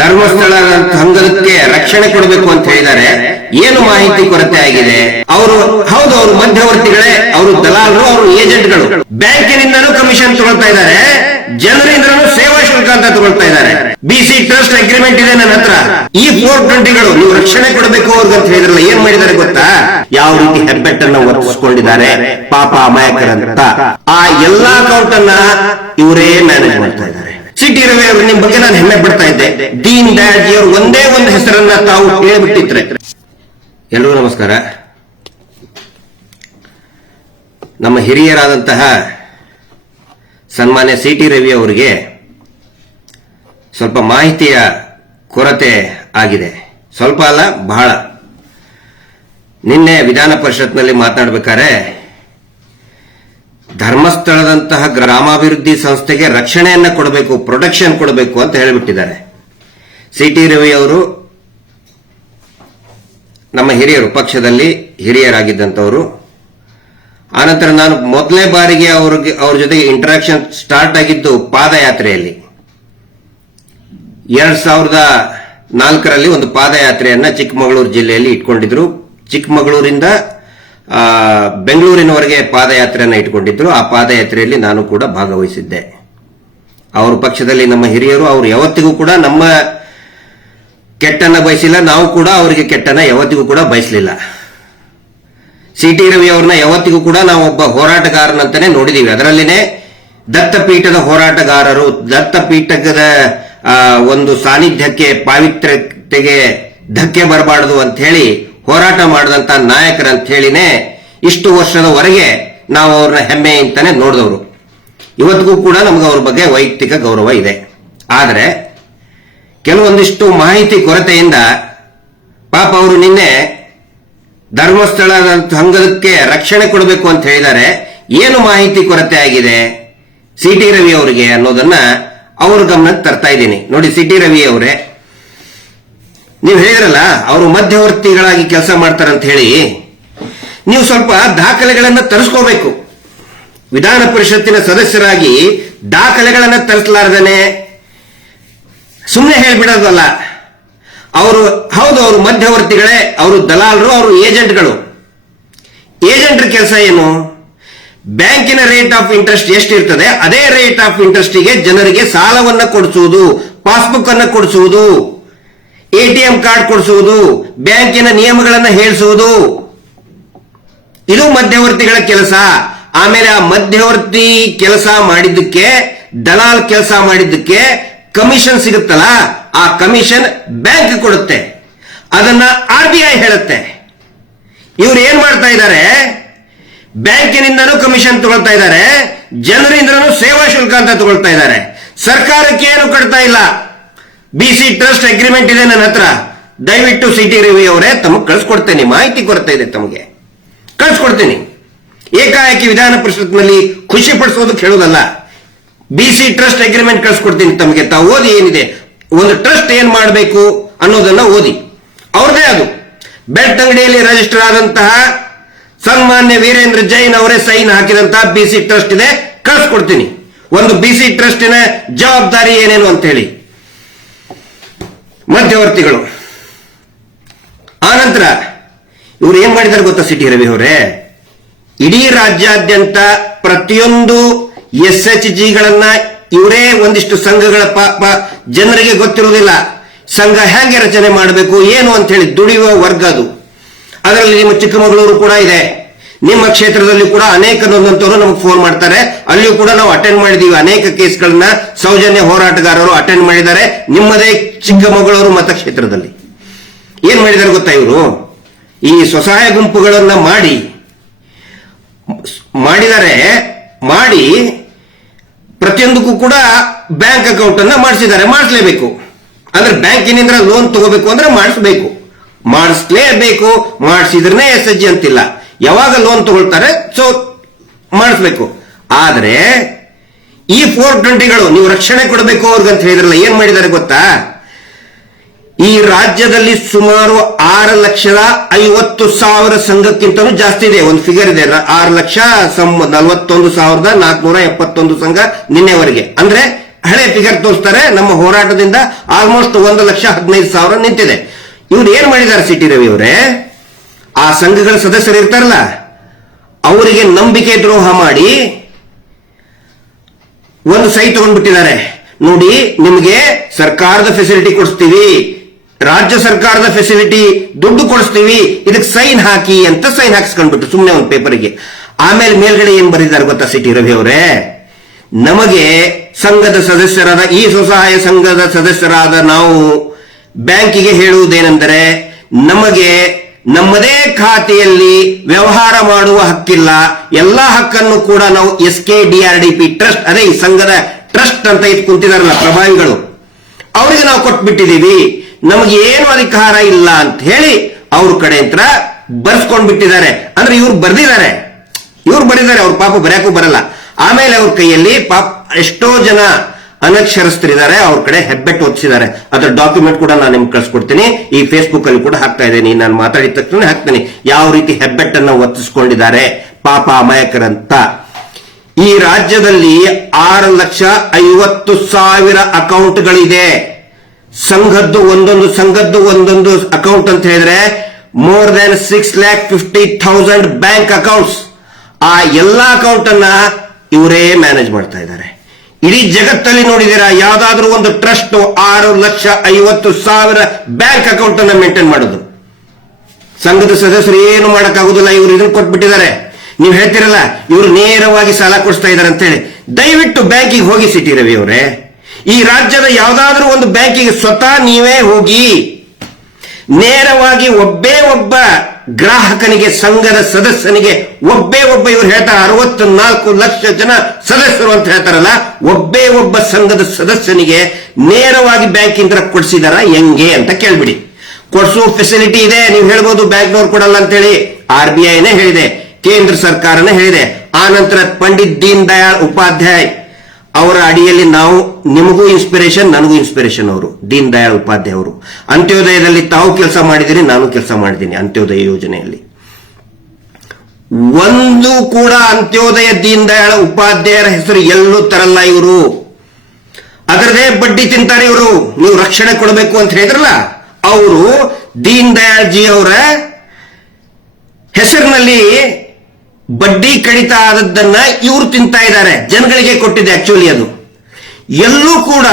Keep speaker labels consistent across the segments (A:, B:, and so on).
A: ಧರ್ಮಸ್ಥಳ ಸಂಘಕ್ಕೆ ರಕ್ಷಣೆ ಕೊಡಬೇಕು ಅಂತ ಹೇಳಿದ್ದಾರೆ ಏನು ಮಾಹಿತಿ ಕೊರತೆ ಆಗಿದೆ ಅವರು ಹೌದು ಅವರು ಮಧ್ಯವರ್ತಿಗಳೇ ಅವರು ದಲಾಲರು ಅವರು ಏಜೆಂಟ್ಗಳು ಬ್ಯಾಂಕಿನಿಂದನೂ ಕಮಿಷನ್ ತಗೊಳ್ತಾ ಇದ್ದಾರೆ ಜನರಿಂದನು ಸೇವಾ ಶುಲ್ಕ ಅಂತ ತಗೊಳ್ತಾ ಇದ್ದಾರೆ ಬಿಸಿ ಟ್ರಸ್ಟ್ ಅಗ್ರಿಮೆಂಟ್ ಇದೆ ನನ್ನ ಹತ್ರ ಈ ಫೋರ್ ಟ್ವೆಂಟಿಗಳು ನೀವು ರಕ್ಷಣೆ ಕೊಡಬೇಕು ಅವ್ರಿಗೆ ಅಂತ ಹೇಳಿದ್ರಲ್ಲ ಏನ್ ಮಾಡಿದ್ದಾರೆ ಗೊತ್ತಾ ಯಾವ ರೀತಿ ಹೆಬ್ಬೆಟ್ಟನ್ನ ಒರೆಸ್ಕೊಂಡಿದ್ದಾರೆ ಪಾಪ ಅಮಾಯಕರಂತ ಆ ಎಲ್ಲಾ ಅಕೌಂಟ್ ಅನ್ನ ಇವರೇ ಮ್ಯಾನೇಜ್ ಮಾಡ್ತಾ ಇದ್ದಾರೆ ಸಿಟಿ ರವಿ ಅವರು ನಿಮ್ ಬಗ್ಗೆ ನಾನು ಹೆಮ್ಮೆ ಪಡ್ತಾ ಇದ್ದೆ ದೀನ್ ದಯಾಜಿ ಅವರು ಒಂದೇ ಒಂದು ಹೆಸರನ್ನ ತಾವು ಹೇಳ್ಬಿಟ್ಟಿದ್ರೆ ಎಲ್ಲರೂ ನಮಸ್ಕಾರ ನಮ್ಮ ಹಿರಿಯರಾದಂತಹ ಸನ್ಮಾನ್ಯ ಸಿಟಿ ರವಿ ಅವರಿಗೆ ಸ್ವಲ್ಪ ಮಾಹಿತಿಯ ಕೊರತೆ ಆಗಿದೆ ಸ್ವಲ್ಪ ಅಲ್ಲ ಬಹಳ ನಿನ್ನೆ ವಿಧಾನ ಪರಿಷತ್ನಲ್ಲಿ ಮಾತನಾಡಬೇಕಾದ್ರೆ ಧರ್ಮಸ್ಥಳದಂತಹ ಗ್ರಾಮಾಭಿವೃದ್ಧಿ ಸಂಸ್ಥೆಗೆ ರಕ್ಷಣೆಯನ್ನು ಕೊಡಬೇಕು ಪ್ರೊಟೆಕ್ಷನ್ ಕೊಡಬೇಕು ಅಂತ ಹೇಳಿಬಿಟ್ಟಿದ್ದಾರೆ ಸಿ ಟಿ ಅವರು ನಮ್ಮ ಹಿರಿಯರು ಪಕ್ಷದಲ್ಲಿ ಹಿರಿಯರಾಗಿದ್ದಂಥವರು ಆನಂತರ ನಾನು ಮೊದಲನೇ ಬಾರಿಗೆ ಅವ್ರಿಗೆ ಅವ್ರ ಜೊತೆಗೆ ಇಂಟ್ರಾಕ್ಷನ್ ಸ್ಟಾರ್ಟ್ ಆಗಿದ್ದು ಪಾದಯಾತ್ರೆಯಲ್ಲಿ ಎರಡ್ ಸಾವಿರದ ನಾಲ್ಕರಲ್ಲಿ ಒಂದು ಪಾದಯಾತ್ರೆಯನ್ನ ಚಿಕ್ಕಮಗಳೂರು ಜಿಲ್ಲೆಯಲ್ಲಿ ಇಟ್ಕೊಂಡಿದ್ರು ಚಿಕ್ಕಮಗಳೂರಿಂದ ಬೆಂಗಳೂರಿನವರೆಗೆ ಪಾದಯಾತ್ರೆಯನ್ನು ಇಟ್ಕೊಂಡಿದ್ರು ಆ ಪಾದಯಾತ್ರೆಯಲ್ಲಿ ನಾನು ಕೂಡ ಭಾಗವಹಿಸಿದ್ದೆ ಅವರ ಪಕ್ಷದಲ್ಲಿ ನಮ್ಮ ಹಿರಿಯರು ಅವರು ಯಾವತ್ತಿಗೂ ಕೂಡ ನಮ್ಮ ಕೆಟ್ಟನ ಬಯಸಿಲ್ಲ ನಾವು ಕೂಡ ಅವರಿಗೆ ಕೆಟ್ಟನ ಯಾವತ್ತಿಗೂ ಕೂಡ ಬಯಸಲಿಲ್ಲ ಸಿ ಟಿ ರವಿ ಅವ್ರನ್ನ ಯಾವತ್ತಿಗೂ ಕೂಡ ನಾವು ಒಬ್ಬ ಹೋರಾಟಗಾರನಂತಾನೆ ನೋಡಿದೀವಿ ಅದರಲ್ಲಿನೇ ದತ್ತಪೀಠದ ಹೋರಾಟಗಾರರು ದತ್ತಪೀಠದ ಒಂದು ಸಾನ್ನಿಧ್ಯಕ್ಕೆ ಪಾವಿತ್ರ್ಯತೆಗೆ ಧಕ್ಕೆ ಬರಬಾರದು ಅಂತ ಹೇಳಿ ಹೋರಾಟ ಮಾಡಿದಂತ ನಾಯಕರಂತ ಹೇಳಿನೇ ಇಷ್ಟು ವರ್ಷದವರೆಗೆ ನಾವು ಅವ್ರನ್ನ ಅಂತಾನೆ ನೋಡಿದವರು ಇವತ್ತಿಗೂ ಕೂಡ ನಮ್ಗೆ ಅವ್ರ ಬಗ್ಗೆ ವೈಯಕ್ತಿಕ ಗೌರವ ಇದೆ ಆದರೆ ಕೆಲವೊಂದಿಷ್ಟು ಮಾಹಿತಿ ಕೊರತೆಯಿಂದ ಪಾಪ ಅವರು ನಿನ್ನೆ ಧರ್ಮಸ್ಥಳ ಸಂಘಕ್ಕೆ ರಕ್ಷಣೆ ಕೊಡಬೇಕು ಅಂತ ಹೇಳಿದ್ದಾರೆ ಏನು ಮಾಹಿತಿ ಕೊರತೆ ಆಗಿದೆ ಸಿ ಟಿ ರವಿ ಅವರಿಗೆ ಅನ್ನೋದನ್ನ ಅವ್ರ ಗಮನಕ್ಕೆ ತರ್ತಾ ಇದ್ದೀನಿ ನೋಡಿ ಸಿ ರವಿ ಅವರೇ ನೀವು ಹೇಳಿದ್ರಲ್ಲ ಅವರು ಮಧ್ಯವರ್ತಿಗಳಾಗಿ ಕೆಲಸ ಮಾಡ್ತಾರಂತ ಹೇಳಿ ನೀವು ಸ್ವಲ್ಪ ದಾಖಲೆಗಳನ್ನು ತರಿಸ್ಕೋಬೇಕು ವಿಧಾನ ಪರಿಷತ್ತಿನ ಸದಸ್ಯರಾಗಿ ದಾಖಲೆಗಳನ್ನು ತರಿಸಲಾರ್ದೇನೆ ಸುಮ್ಮನೆ ಹೇಳ್ಬಿಡೋದಲ್ಲ ಅವರು ಹೌದು ಅವರು ಮಧ್ಯವರ್ತಿಗಳೇ ಅವರು ದಲಾಲರು ಅವರು ಏಜೆಂಟ್ಗಳು ಏಜೆಂಟ್ರ ಕೆಲಸ ಏನು ಬ್ಯಾಂಕಿನ ರೇಟ್ ಆಫ್ ಇಂಟ್ರೆಸ್ಟ್ ಎಷ್ಟಿರ್ತದೆ ಅದೇ ರೇಟ್ ಆಫ್ ಇಂಟ್ರೆಸ್ಟಿಗೆ ಜನರಿಗೆ ಸಾಲವನ್ನು ಕೊಡಿಸುವುದು ಪಾಸ್ಬುಕ್ ಅನ್ನು ಕೊಡಿಸುವುದು ಎಟಿಎಂ ಕಾರ್ಡ್ ಕೊಡಿಸುವುದು ಬ್ಯಾಂಕಿನ ನಿಯಮಗಳನ್ನು ಹೇಳಿಸುವುದು ಇದು ಮಧ್ಯವರ್ತಿಗಳ ಕೆಲಸ ಆಮೇಲೆ ಆ ಮಧ್ಯವರ್ತಿ ಕೆಲಸ ಮಾಡಿದ್ದಕ್ಕೆ ದಲಾಲ್ ಕೆಲಸ ಮಾಡಿದ್ದಕ್ಕೆ ಕಮಿಷನ್ ಸಿಗುತ್ತಲ್ಲ ಆ ಕಮಿಷನ್ ಬ್ಯಾಂಕ್ ಕೊಡುತ್ತೆ ಅದನ್ನ ಆರ್ ಬಿ ಐ ಹೇಳುತ್ತೆ ಇವ್ರು ಏನ್ ಮಾಡ್ತಾ ಇದ್ದಾರೆ ಬ್ಯಾಂಕಿನಿಂದನೂ ಕಮಿಷನ್ ತಗೊಳ್ತಾ ಇದ್ದಾರೆ ಜನರಿಂದನೂ ಸೇವಾ ಶುಲ್ಕ ಅಂತ ತಗೊಳ್ತಾ ಇದ್ದಾರೆ ಸರ್ಕಾರಕ್ಕೆ ಏನು ಕಟ್ತಾ ಇಲ್ಲ ಬಿ ಸಿ ಟ್ರಸ್ಟ್ ಅಗ್ರಿಮೆಂಟ್ ಇದೆ ನನ್ನ ಹತ್ರ ದಯವಿಟ್ಟು ಸಿಟಿ ರವಿ ಅವರೇ ತಮಗೆ ಕಳ್ಸಿಕೊಡ್ತೇನೆ ಮಾಹಿತಿ ಕೊರತೆ ಇದೆ ತಮಗೆ ಕಳ್ಸಿಕೊಡ್ತೇನೆ ಏಕಾಏಕಿ ವಿಧಾನ ಪರಿಷತ್ನಲ್ಲಿ ಖುಷಿ ಪಡಿಸೋದಕ್ಕೆ ಹೇಳೋದಲ್ಲ ಬಿ ಸಿ ಟ್ರಸ್ಟ್ ಅಗ್ರಿಮೆಂಟ್ ಕಳ್ಸಿಕೊಡ್ತೀನಿ ತಮಗೆ ತಾವು ಓದಿ ಏನಿದೆ ಒಂದು ಟ್ರಸ್ಟ್ ಏನ್ ಮಾಡಬೇಕು ಅನ್ನೋದನ್ನ ಓದಿ ಅವ್ರದೇ ಅದು ಬೆಟ್ ಅಂಗಡಿಯಲ್ಲಿ ರಿಜಿಸ್ಟರ್ ಆದಂತಹ ಸನ್ಮಾನ್ಯ ವೀರೇಂದ್ರ ಜೈನ್ ಅವರೇ ಸೈನ್ ಹಾಕಿದಂತಹ ಬಿ ಸಿ ಟ್ರಸ್ಟ್ ಇದೆ ಕಳ್ಸಿಕೊಡ್ತೀನಿ ಒಂದು ಬಿ ಸಿ ಟ್ರಸ್ಟಿನ ಜವಾಬ್ದಾರಿ ಏನೇನು ಅಂತ ಹೇಳಿ ಮಧ್ಯವರ್ತಿಗಳು ಆನಂತರ ಇವರು ಏನ್ ಮಾಡಿದ್ದಾರೆ ಗೊತ್ತಾ ಸಿಟಿ ರವಿ ಅವರೇ ಇಡೀ ರಾಜ್ಯಾದ್ಯಂತ ಪ್ರತಿಯೊಂದು ಎಸ್ ಎಚ್ ಜಿಗಳನ್ನ ಇವರೇ ಒಂದಿಷ್ಟು ಸಂಘಗಳ ಪಾಪ ಜನರಿಗೆ ಗೊತ್ತಿರುವುದಿಲ್ಲ ಸಂಘ ಹೇಗೆ ರಚನೆ ಮಾಡಬೇಕು ಏನು ಅಂತ ಹೇಳಿ ದುಡಿಯುವ ವರ್ಗ ಅದು ಅದರಲ್ಲಿ ನಿಮ್ಮ ಚಿಕ್ಕಮಗಳೂರು ಕೂಡ ಇದೆ ನಿಮ್ಮ ಕ್ಷೇತ್ರದಲ್ಲಿ ಕೂಡ ಅನೇಕ ನೊಂದಂತವರು ನಮಗೆ ಫೋನ್ ಮಾಡ್ತಾರೆ ಅಲ್ಲಿಯೂ ಕೂಡ ನಾವು ಅಟೆಂಡ್ ಮಾಡಿದೀವಿ ಅನೇಕ ಕೇಸ್ಗಳನ್ನ ಸೌಜನ್ಯ ಹೋರಾಟಗಾರರು ಅಟೆಂಡ್ ಮಾಡಿದ್ದಾರೆ ನಿಮ್ಮದೇ ಚಿಕ್ಕಮಗಳೂರು ಮತಕ್ಷೇತ್ರದಲ್ಲಿ ಏನ್ ಮಾಡಿದ್ದಾರೆ ಗೊತ್ತಾ ಇವರು ಈ ಸ್ವಸಹಾಯ ಗುಂಪುಗಳನ್ನ ಮಾಡಿ ಮಾಡಿದರೆ ಮಾಡಿ ಪ್ರತಿಯೊಂದಕ್ಕೂ ಕೂಡ ಬ್ಯಾಂಕ್ ಅಕೌಂಟ್ ಅನ್ನ ಮಾಡಿಸಿದ್ದಾರೆ ಮಾಡಿಸ್ಲೇಬೇಕು ಅಂದ್ರೆ ಬ್ಯಾಂಕಿನಿಂದ ಲೋನ್ ತಗೋಬೇಕು ಅಂದ್ರೆ ಮಾಡಿಸ್ಬೇಕು ಮಾಡಿಸ್ಲೇಬೇಕು ಮಾಡಿಸಿದ್ರೆ ಎಸ್ ಎಚ್ ಜಿ ಅಂತಿಲ್ಲ ಯಾವಾಗ ಲೋನ್ ತಗೊಳ್ತಾರೆ ಸೊ ಮಾಡಿಸ್ಬೇಕು ಆದ್ರೆ ಈ ಫೋರ್ ಟ್ವೆಂಟಿಗಳು ನೀವು ರಕ್ಷಣೆ ಕೊಡಬೇಕು ಅವ್ರಿಗೆ ಅಂತ ಹೇಳಿದ್ರಲ್ಲ ಏನ್ ಮಾಡಿದ್ದಾರೆ ಗೊತ್ತಾ ಈ ರಾಜ್ಯದಲ್ಲಿ ಸುಮಾರು ಆರು ಲಕ್ಷದ ಐವತ್ತು ಸಾವಿರ ಸಂಘಕ್ಕಿಂತಲೂ ಜಾಸ್ತಿ ಇದೆ ಒಂದು ಫಿಗರ್ ಇದೆ ಆರು ಲಕ್ಷ ನಲವತ್ತೊಂದು ಸಾವಿರದ ನಾಲ್ಕನೂರ ಎಪ್ಪತ್ತೊಂದು ಸಂಘ ನಿನ್ನೆವರೆಗೆ ಅಂದ್ರೆ ಹಳೆ ಫಿಗರ್ ತೋರಿಸ್ತಾರೆ ನಮ್ಮ ಹೋರಾಟದಿಂದ ಆಲ್ಮೋಸ್ಟ್ ಒಂದು ಲಕ್ಷ ಹದಿನೈದು ಸಾವಿರ ನಿಂತಿದೆ ಇವ್ರು ಏನ್ ಮಾಡಿದ್ದಾರೆ ಸಿಟಿ ರವಿ ಅವರೇ ಆ ಸಂಘಗಳ ಸದಸ್ಯರು ಇರ್ತಾರಲ್ಲ ಅವರಿಗೆ ನಂಬಿಕೆ ದ್ರೋಹ ಮಾಡಿ ಒಂದು ಸೈ ತಗೊಂಡ್ಬಿಟ್ಟಿದ್ದಾರೆ ನೋಡಿ ನಿಮಗೆ ಸರ್ಕಾರದ ಫೆಸಿಲಿಟಿ ಕೊಡಿಸ್ತೀವಿ ರಾಜ್ಯ ಸರ್ಕಾರದ ಫೆಸಿಲಿಟಿ ದುಡ್ಡು ಕೊಡಿಸ್ತೀವಿ ಇದಕ್ಕೆ ಸೈನ್ ಹಾಕಿ ಅಂತ ಸೈನ್ ಹಾಕಿಸ್ಕೊಂಡ್ಬಿಟ್ಟು ಸುಮ್ಮನೆ ಒಂದು ಪೇಪರ್ಗೆ ಆಮೇಲೆ ಮೇಲ್ಗಡೆ ಏನ್ ಬರೀತಾರೆ ಗೊತ್ತಾ ಸಿಟಿ ರವಿ ಅವರೇ ನಮಗೆ ಸಂಘದ ಸದಸ್ಯರಾದ ಈ ಸ್ವಸಹಾಯ ಸಂಘದ ಸದಸ್ಯರಾದ ನಾವು ಬ್ಯಾಂಕಿಗೆ ಹೇಳುವುದೇನೆಂದರೆ ನಮಗೆ ನಮ್ಮದೇ ಖಾತೆಯಲ್ಲಿ ವ್ಯವಹಾರ ಮಾಡುವ ಹಕ್ಕಿಲ್ಲ ಎಲ್ಲ ಹಕ್ಕನ್ನು ಕೂಡ ನಾವು S K D D P trust ಅದೇ ಈ ಸಂಘದ ಟ್ರಸ್ಟ್ ಅಂತ ಇದ್ ಕುಂತಿದಾರಲ್ಲ ಪ್ರಭಾವಿಗಳು ಅವರಿಗೆ ನಾವು ಕೊಟ್ಬಿಟ್ಟಿದೀವಿ ನಮಗೆ ಏನು ಅಧಿಕಾರ ಇಲ್ಲ ಅಂತ ಹೇಳಿ ಅವ್ರ ಕಡೆ ಹತ್ರ ಬರ್ಸ್ಕೊಂಡ್ ಬಿಟ್ಟಿದ್ದಾರೆ ಅಂದ್ರೆ ಇವ್ರು ಬರ್ದಿದ್ದಾರೆ ಇವ್ರು ಬರೀದಾರೆ ಅವ್ರ ಪಾಪ ಬರೆಯಕ್ಕೂ ಬರಲ್ಲ ಆಮೇಲೆ ಅವ್ರ ಕೈಯಲ್ಲಿ ಪಾಪ ಎಷ್ಟೋ ಜನ ಅನಕ್ಷರಸ್ಥರಿದ್ದಾರೆ ಅವ್ರ ಕಡೆ ಹೆಬ್ಬೆಟ್ಟು ಒತ್ತಿಸಿದ್ದಾರೆ ಅದರ ಡಾಕ್ಯುಮೆಂಟ್ ಕೂಡ ನಾನು ನಿಮ್ಗೆ ಕಳ್ಸಿಕೊಡ್ತೀನಿ ಈ ಫೇಸ್ಬುಕ್ ಅಲ್ಲಿ ಕೂಡ ಹಾಕ್ತಾ ಇದ್ದೀನಿ ನಾನು ಮಾತಾಡಿದ ತಕ್ಷಣ ಹಾಕ್ತೀನಿ ಯಾವ ರೀತಿ ಹೆಬ್ಬೆಟ್ಟನ್ನು ಒತ್ತಿಸ್ಕೊಂಡಿದ್ದಾರೆ ಪಾಪ ಅಮಾಯಕರಂತ ಈ ರಾಜ್ಯದಲ್ಲಿ ಆರು ಲಕ್ಷ ಐವತ್ತು ಸಾವಿರ ಅಕೌಂಟ್ಗಳಿದೆ ಸಂಘದ್ದು ಒಂದೊಂದು ಸಂಘದ್ದು ಒಂದೊಂದು ಅಕೌಂಟ್ ಅಂತ ಹೇಳಿದ್ರೆ more than six lakh fifty thousand bank accounts ಆ ಎಲ್ಲಾ ಅಕೌಂಟ್ ಅನ್ನ ಇವರೇ ಮ್ಯಾನೇಜ್ ಮಾಡ್ತಾ ಇದ್ದಾರೆ ಇಡೀ ಜಗತ್ತಲ್ಲಿ ನೋಡಿದಿರಾ ಯಾವ್ದಾದ್ರೂ ಒಂದು ಟ್ರಸ್ಟ್ ಆರು ಲಕ್ಷ ಐವತ್ತು ಸಾವಿರ ಬ್ಯಾಂಕ್ ಅಕೌಂಟ್ ಅನ್ನ ಮೇಂಟೈನ್ ಮಾಡುದು ಸಂಘದ ಸದಸ್ಯರು ಏನು ಮಾಡಕ್ಕಾಗುದಿಲ್ಲ ಇವರು ಇದನ್ನು ಕೊಟ್ಬಿಟ್ಟಿದ್ದಾರೆ ನೀವು ಹೇಳ್ತಿರಲ್ಲ ಇವರು ನೇರವಾಗಿ ಸಾಲ ಕೊಡಿಸ್ತಾ ಇದಾರೆ ಅಂತ ಹೇಳಿ ದಯವಿಟ್ಟು ಬ್ಯಾಂಕಿಗೆ ಹೋಗಿ ಸಿಟಿ ರವಿ ಅವರೇ ಈ ರಾಜ್ಯದ ಯಾವ್ದಾದ್ರೂ ಒಂದು ಬ್ಯಾಂಕಿಗೆ ಸ್ವತಃ ನೀವೇ ಹೋಗಿ ನೇರವಾಗಿ ಒಬ್ಬೇ ಒಬ್ಬ ಗ್ರಾಹಕನಿಗೆ ಸಂಘದ ಸದಸ್ಯನಿಗೆ ಒಬ್ಬೇ ಒಬ್ಬ ಇವರು ಹೇಳ್ತಾರೆ ಅರವತ್ತು ನಾಲ್ಕು ಲಕ್ಷ ಜನ ಸದಸ್ಯರು ಅಂತ ಹೇಳ್ತಾರಲ್ಲ ಒಬ್ಬೇ ಒಬ್ಬ ಸಂಘದ ಸದಸ್ಯನಿಗೆ ನೇರವಾಗಿ ಬ್ಯಾಂಕಿಂದ ಕೊಡಿಸಿದಾರ ಹೆಂಗೆ ಅಂತ ಕೇಳ್ಬಿಡಿ ಕೊಡ್ಸೋ ಫೆಸಿಲಿಟಿ ಇದೆ ನೀವು ಹೇಳ್ಬೋದು ಬ್ಯಾಂಕ್ನವ್ರು ಕೊಡಲ್ಲ ಹೇಳಿ ಆರ್ ಬಿ ಐನೇ ಹೇಳಿದೆ ಕೇಂದ್ರ ಸರ್ಕಾರನೇ ಹೇಳಿದೆ ಆ ನಂತರ ಪಂಡಿತ್ ದೀನ್ ದಯಾಳ್ ಉಪಾಧ್ಯಾಯ ಅವರ ಅಡಿಯಲ್ಲಿ ನಾವು ನಿಮಗೂ ಇನ್ಸ್ಪಿರೇಷನ್ ನನಗೂ ಇನ್ಸ್ಪಿರೇಷನ್ ಅವರು ದೀನ್ ದಯಾಳ್ ಉಪಾಧ್ಯಾಯ ಅವರು ಅಂತ್ಯೋದಯದಲ್ಲಿ ತಾವು ಕೆಲಸ ಮಾಡಿದಿರಿ ನಾನು ಕೆಲಸ ಮಾಡಿದ್ದೀನಿ ಅಂತ್ಯೋದಯ ಯೋಜನೆಯಲ್ಲಿ ಒಂದು ಕೂಡ ಅಂತ್ಯೋದಯ ದೀನ್ ದಯಾಳ್ ಉಪಾಧ್ಯಾಯರ ಹೆಸರು ಎಲ್ಲೂ ತರಲ್ಲ ಇವರು ಅದರದೇ ಬಡ್ಡಿ ತಿಂತಾರೆ ಇವರು ನೀವು ರಕ್ಷಣೆ ಕೊಡಬೇಕು ಅಂತ ಹೇಳಿದ್ರಲ್ಲ ಅವರು ದೀನ್ ದಯಾಳ್ ಜಿ ಅವರ ಹೆಸರಿನಲ್ಲಿ ಬಡ್ಡಿ ಕಡಿತ ಆದದ್ದನ್ನ ಇವರು ತಿಂತಾ ಇದ್ದಾರೆ ಜನಗಳಿಗೆ ಕೊಟ್ಟಿದೆ ಆಕ್ಚುಲಿ ಅದು ಎಲ್ಲೂ ಕೂಡ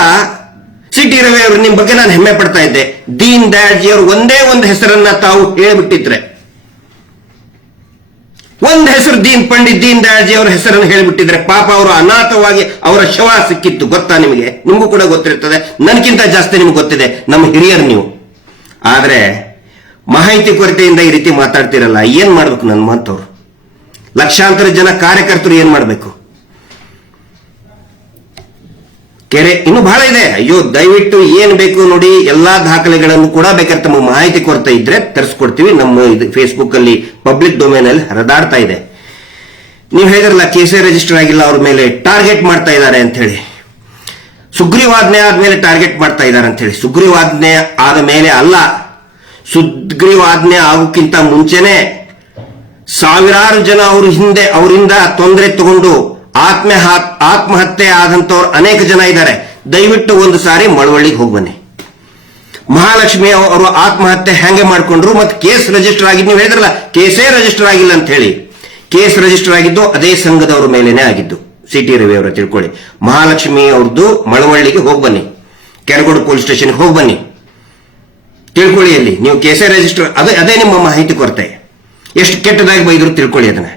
A: ಸಿಟಿ ರವಿ ಅವರು ನಿಮ್ ಬಗ್ಗೆ ನಾನು ಹೆಮ್ಮೆ ಪಡ್ತಾ ಇದ್ದೆ ದೀನ್ ದಯಾಳ್ಜಿ ಅವರು ಒಂದೇ ಒಂದು ಹೆಸರನ್ನ ತಾವು ಹೇಳಿಬಿಟ್ಟಿದ್ರೆ ಒಂದು ಹೆಸರು ದೀನ್ ಪಂಡಿತ್ ದೀನ್ ದಯಾಳ್ಜಿ ಅವರ ಹೆಸರನ್ನು ಹೇಳಿಬಿಟ್ಟಿದ್ರೆ ಪಾಪ ಅವರು ಅನಾಥವಾಗಿ ಅವರ ಶವ ಸಿಕ್ಕಿತ್ತು ಗೊತ್ತಾ ನಿಮಗೆ ನಿಮಗೂ ಕೂಡ ಗೊತ್ತಿರ್ತದೆ ನನಗಿಂತ ಜಾಸ್ತಿ ನಿಮ್ಗೆ ಗೊತ್ತಿದೆ ನಮ್ಮ ಹಿರಿಯರು ನೀವು ಆದರೆ ಮಾಹಿತಿ ಕೊರತೆಯಿಂದ ಈ ರೀತಿ ಮಾತಾಡ್ತಿರಲ್ಲ ಏನ್ ಮಾಡ್ಬೇಕು ನನ್ನ ಮಾತವ್ರು ಲಕ್ಷಾಂತರ ಜನ ಕಾರ್ಯಕರ್ತರು ಏನ್ ಮಾಡಬೇಕು ಕೆರೆ ಇನ್ನು ಬಹಳ ಇದೆ ಅಯ್ಯೋ ದಯವಿಟ್ಟು ಏನ್ ಬೇಕು ನೋಡಿ ಎಲ್ಲಾ ದಾಖಲೆಗಳನ್ನು ಕೂಡ ಬೇಕಾದ್ರೆ ತಮ್ಮ ಮಾಹಿತಿ ಕೊರತೆ ಇದ್ರೆ ತರಿಸ್ಕೊಡ್ತೀವಿ ನಮ್ಮ ಇದು ಫೇಸ್ಬುಕ್ ಅಲ್ಲಿ ಪಬ್ಲಿಕ್ ಡೊಮೇನ್ ಅಲ್ಲಿ ಹರಿದಾಡ್ತಾ ಇದೆ ನೀವು ಹೇಳಿದ್ರಲ್ಲ ಕೇಸೇ ರಿಜಿಸ್ಟರ್ ಆಗಿಲ್ಲ ಅವ್ರ ಮೇಲೆ ಟಾರ್ಗೆಟ್ ಮಾಡ್ತಾ ಇದ್ದಾರೆ ಅಂತ ಹೇಳಿ ಸುಗ್ರೀವಾಜ್ಞೆ ಆದ್ಮೇಲೆ ಟಾರ್ಗೆಟ್ ಮಾಡ್ತಾ ಇದ್ದಾರೆ ಅಂತ ಹೇಳಿ ಸುಗ್ರೀವಾಜ್ಞೆ ಆದ ಮೇಲೆ ಅಲ್ಲ ಸುಗ್ರೀವಾಜ್ಞೆ ಆಗೋಕ್ಕಿಂತ ಮುಂಚೆನೆ ಸಾವಿರಾರು ಜನ ಅವ್ರ ಹಿಂದೆ ಅವರಿಂದ ತೊಂದರೆ ತಗೊಂಡು ಆತ್ಮ ಆತ್ಮಹತ್ಯೆ ಆದಂತವ್ರು ಅನೇಕ ಜನ ಇದ್ದಾರೆ ದಯವಿಟ್ಟು ಒಂದು ಸಾರಿ ಮಳವಳ್ಳಿಗೆ ಹೋಗಿ ಬನ್ನಿ ಮಹಾಲಕ್ಷ್ಮಿ ಅವರು ಆತ್ಮಹತ್ಯೆ ಹ್ಯಾಂಗೆ ಮಾಡ್ಕೊಂಡ್ರು ಮತ್ತೆ ಕೇಸ್ ರಿಜಿಸ್ಟರ್ ಆಗಿದ್ದು ನೀವು ಹೇಳಿದ್ರಲ್ಲ ಕೇಸೇ ರಿಜಿಸ್ಟರ್ ಆಗಿಲ್ಲ ಅಂತ ಹೇಳಿ ಕೇಸ್ ರಿಜಿಸ್ಟರ್ ಆಗಿದ್ದು ಅದೇ ಸಂಘದವ್ರ ಮೇಲೇನೆ ಆಗಿದ್ದು ಸಿ ಟಿ ರವಿ ಅವರ ತಿಳ್ಕೊಳ್ಳಿ ಮಹಾಲಕ್ಷ್ಮಿ ಅವ್ರದ್ದು ಮಳವಳ್ಳಿಗೆ ಹೋಗಿ ಬನ್ನಿ ಕೆರಗೋಡು ಪೊಲೀಸ್ ಸ್ಟೇಷನ್ಗೆ ಹೋಗಿ ಬನ್ನಿ ತಿಳ್ಕೊಳ್ಳಿ ಅಲ್ಲಿ ನೀವು ಕೇಸೇ ರಿಜಿಸ್ಟರ್ ಅದೇ ಅದೇ ನಿಮ್ಮ ಮಾಹಿತಿ ಕೊರತೆ ಎಷ್ಟು ಕೆಟ್ಟದಾಗಿ ಬೈದರು ತಿಳ್ಕೊಳ್ಳಿ ಅದನ್ನ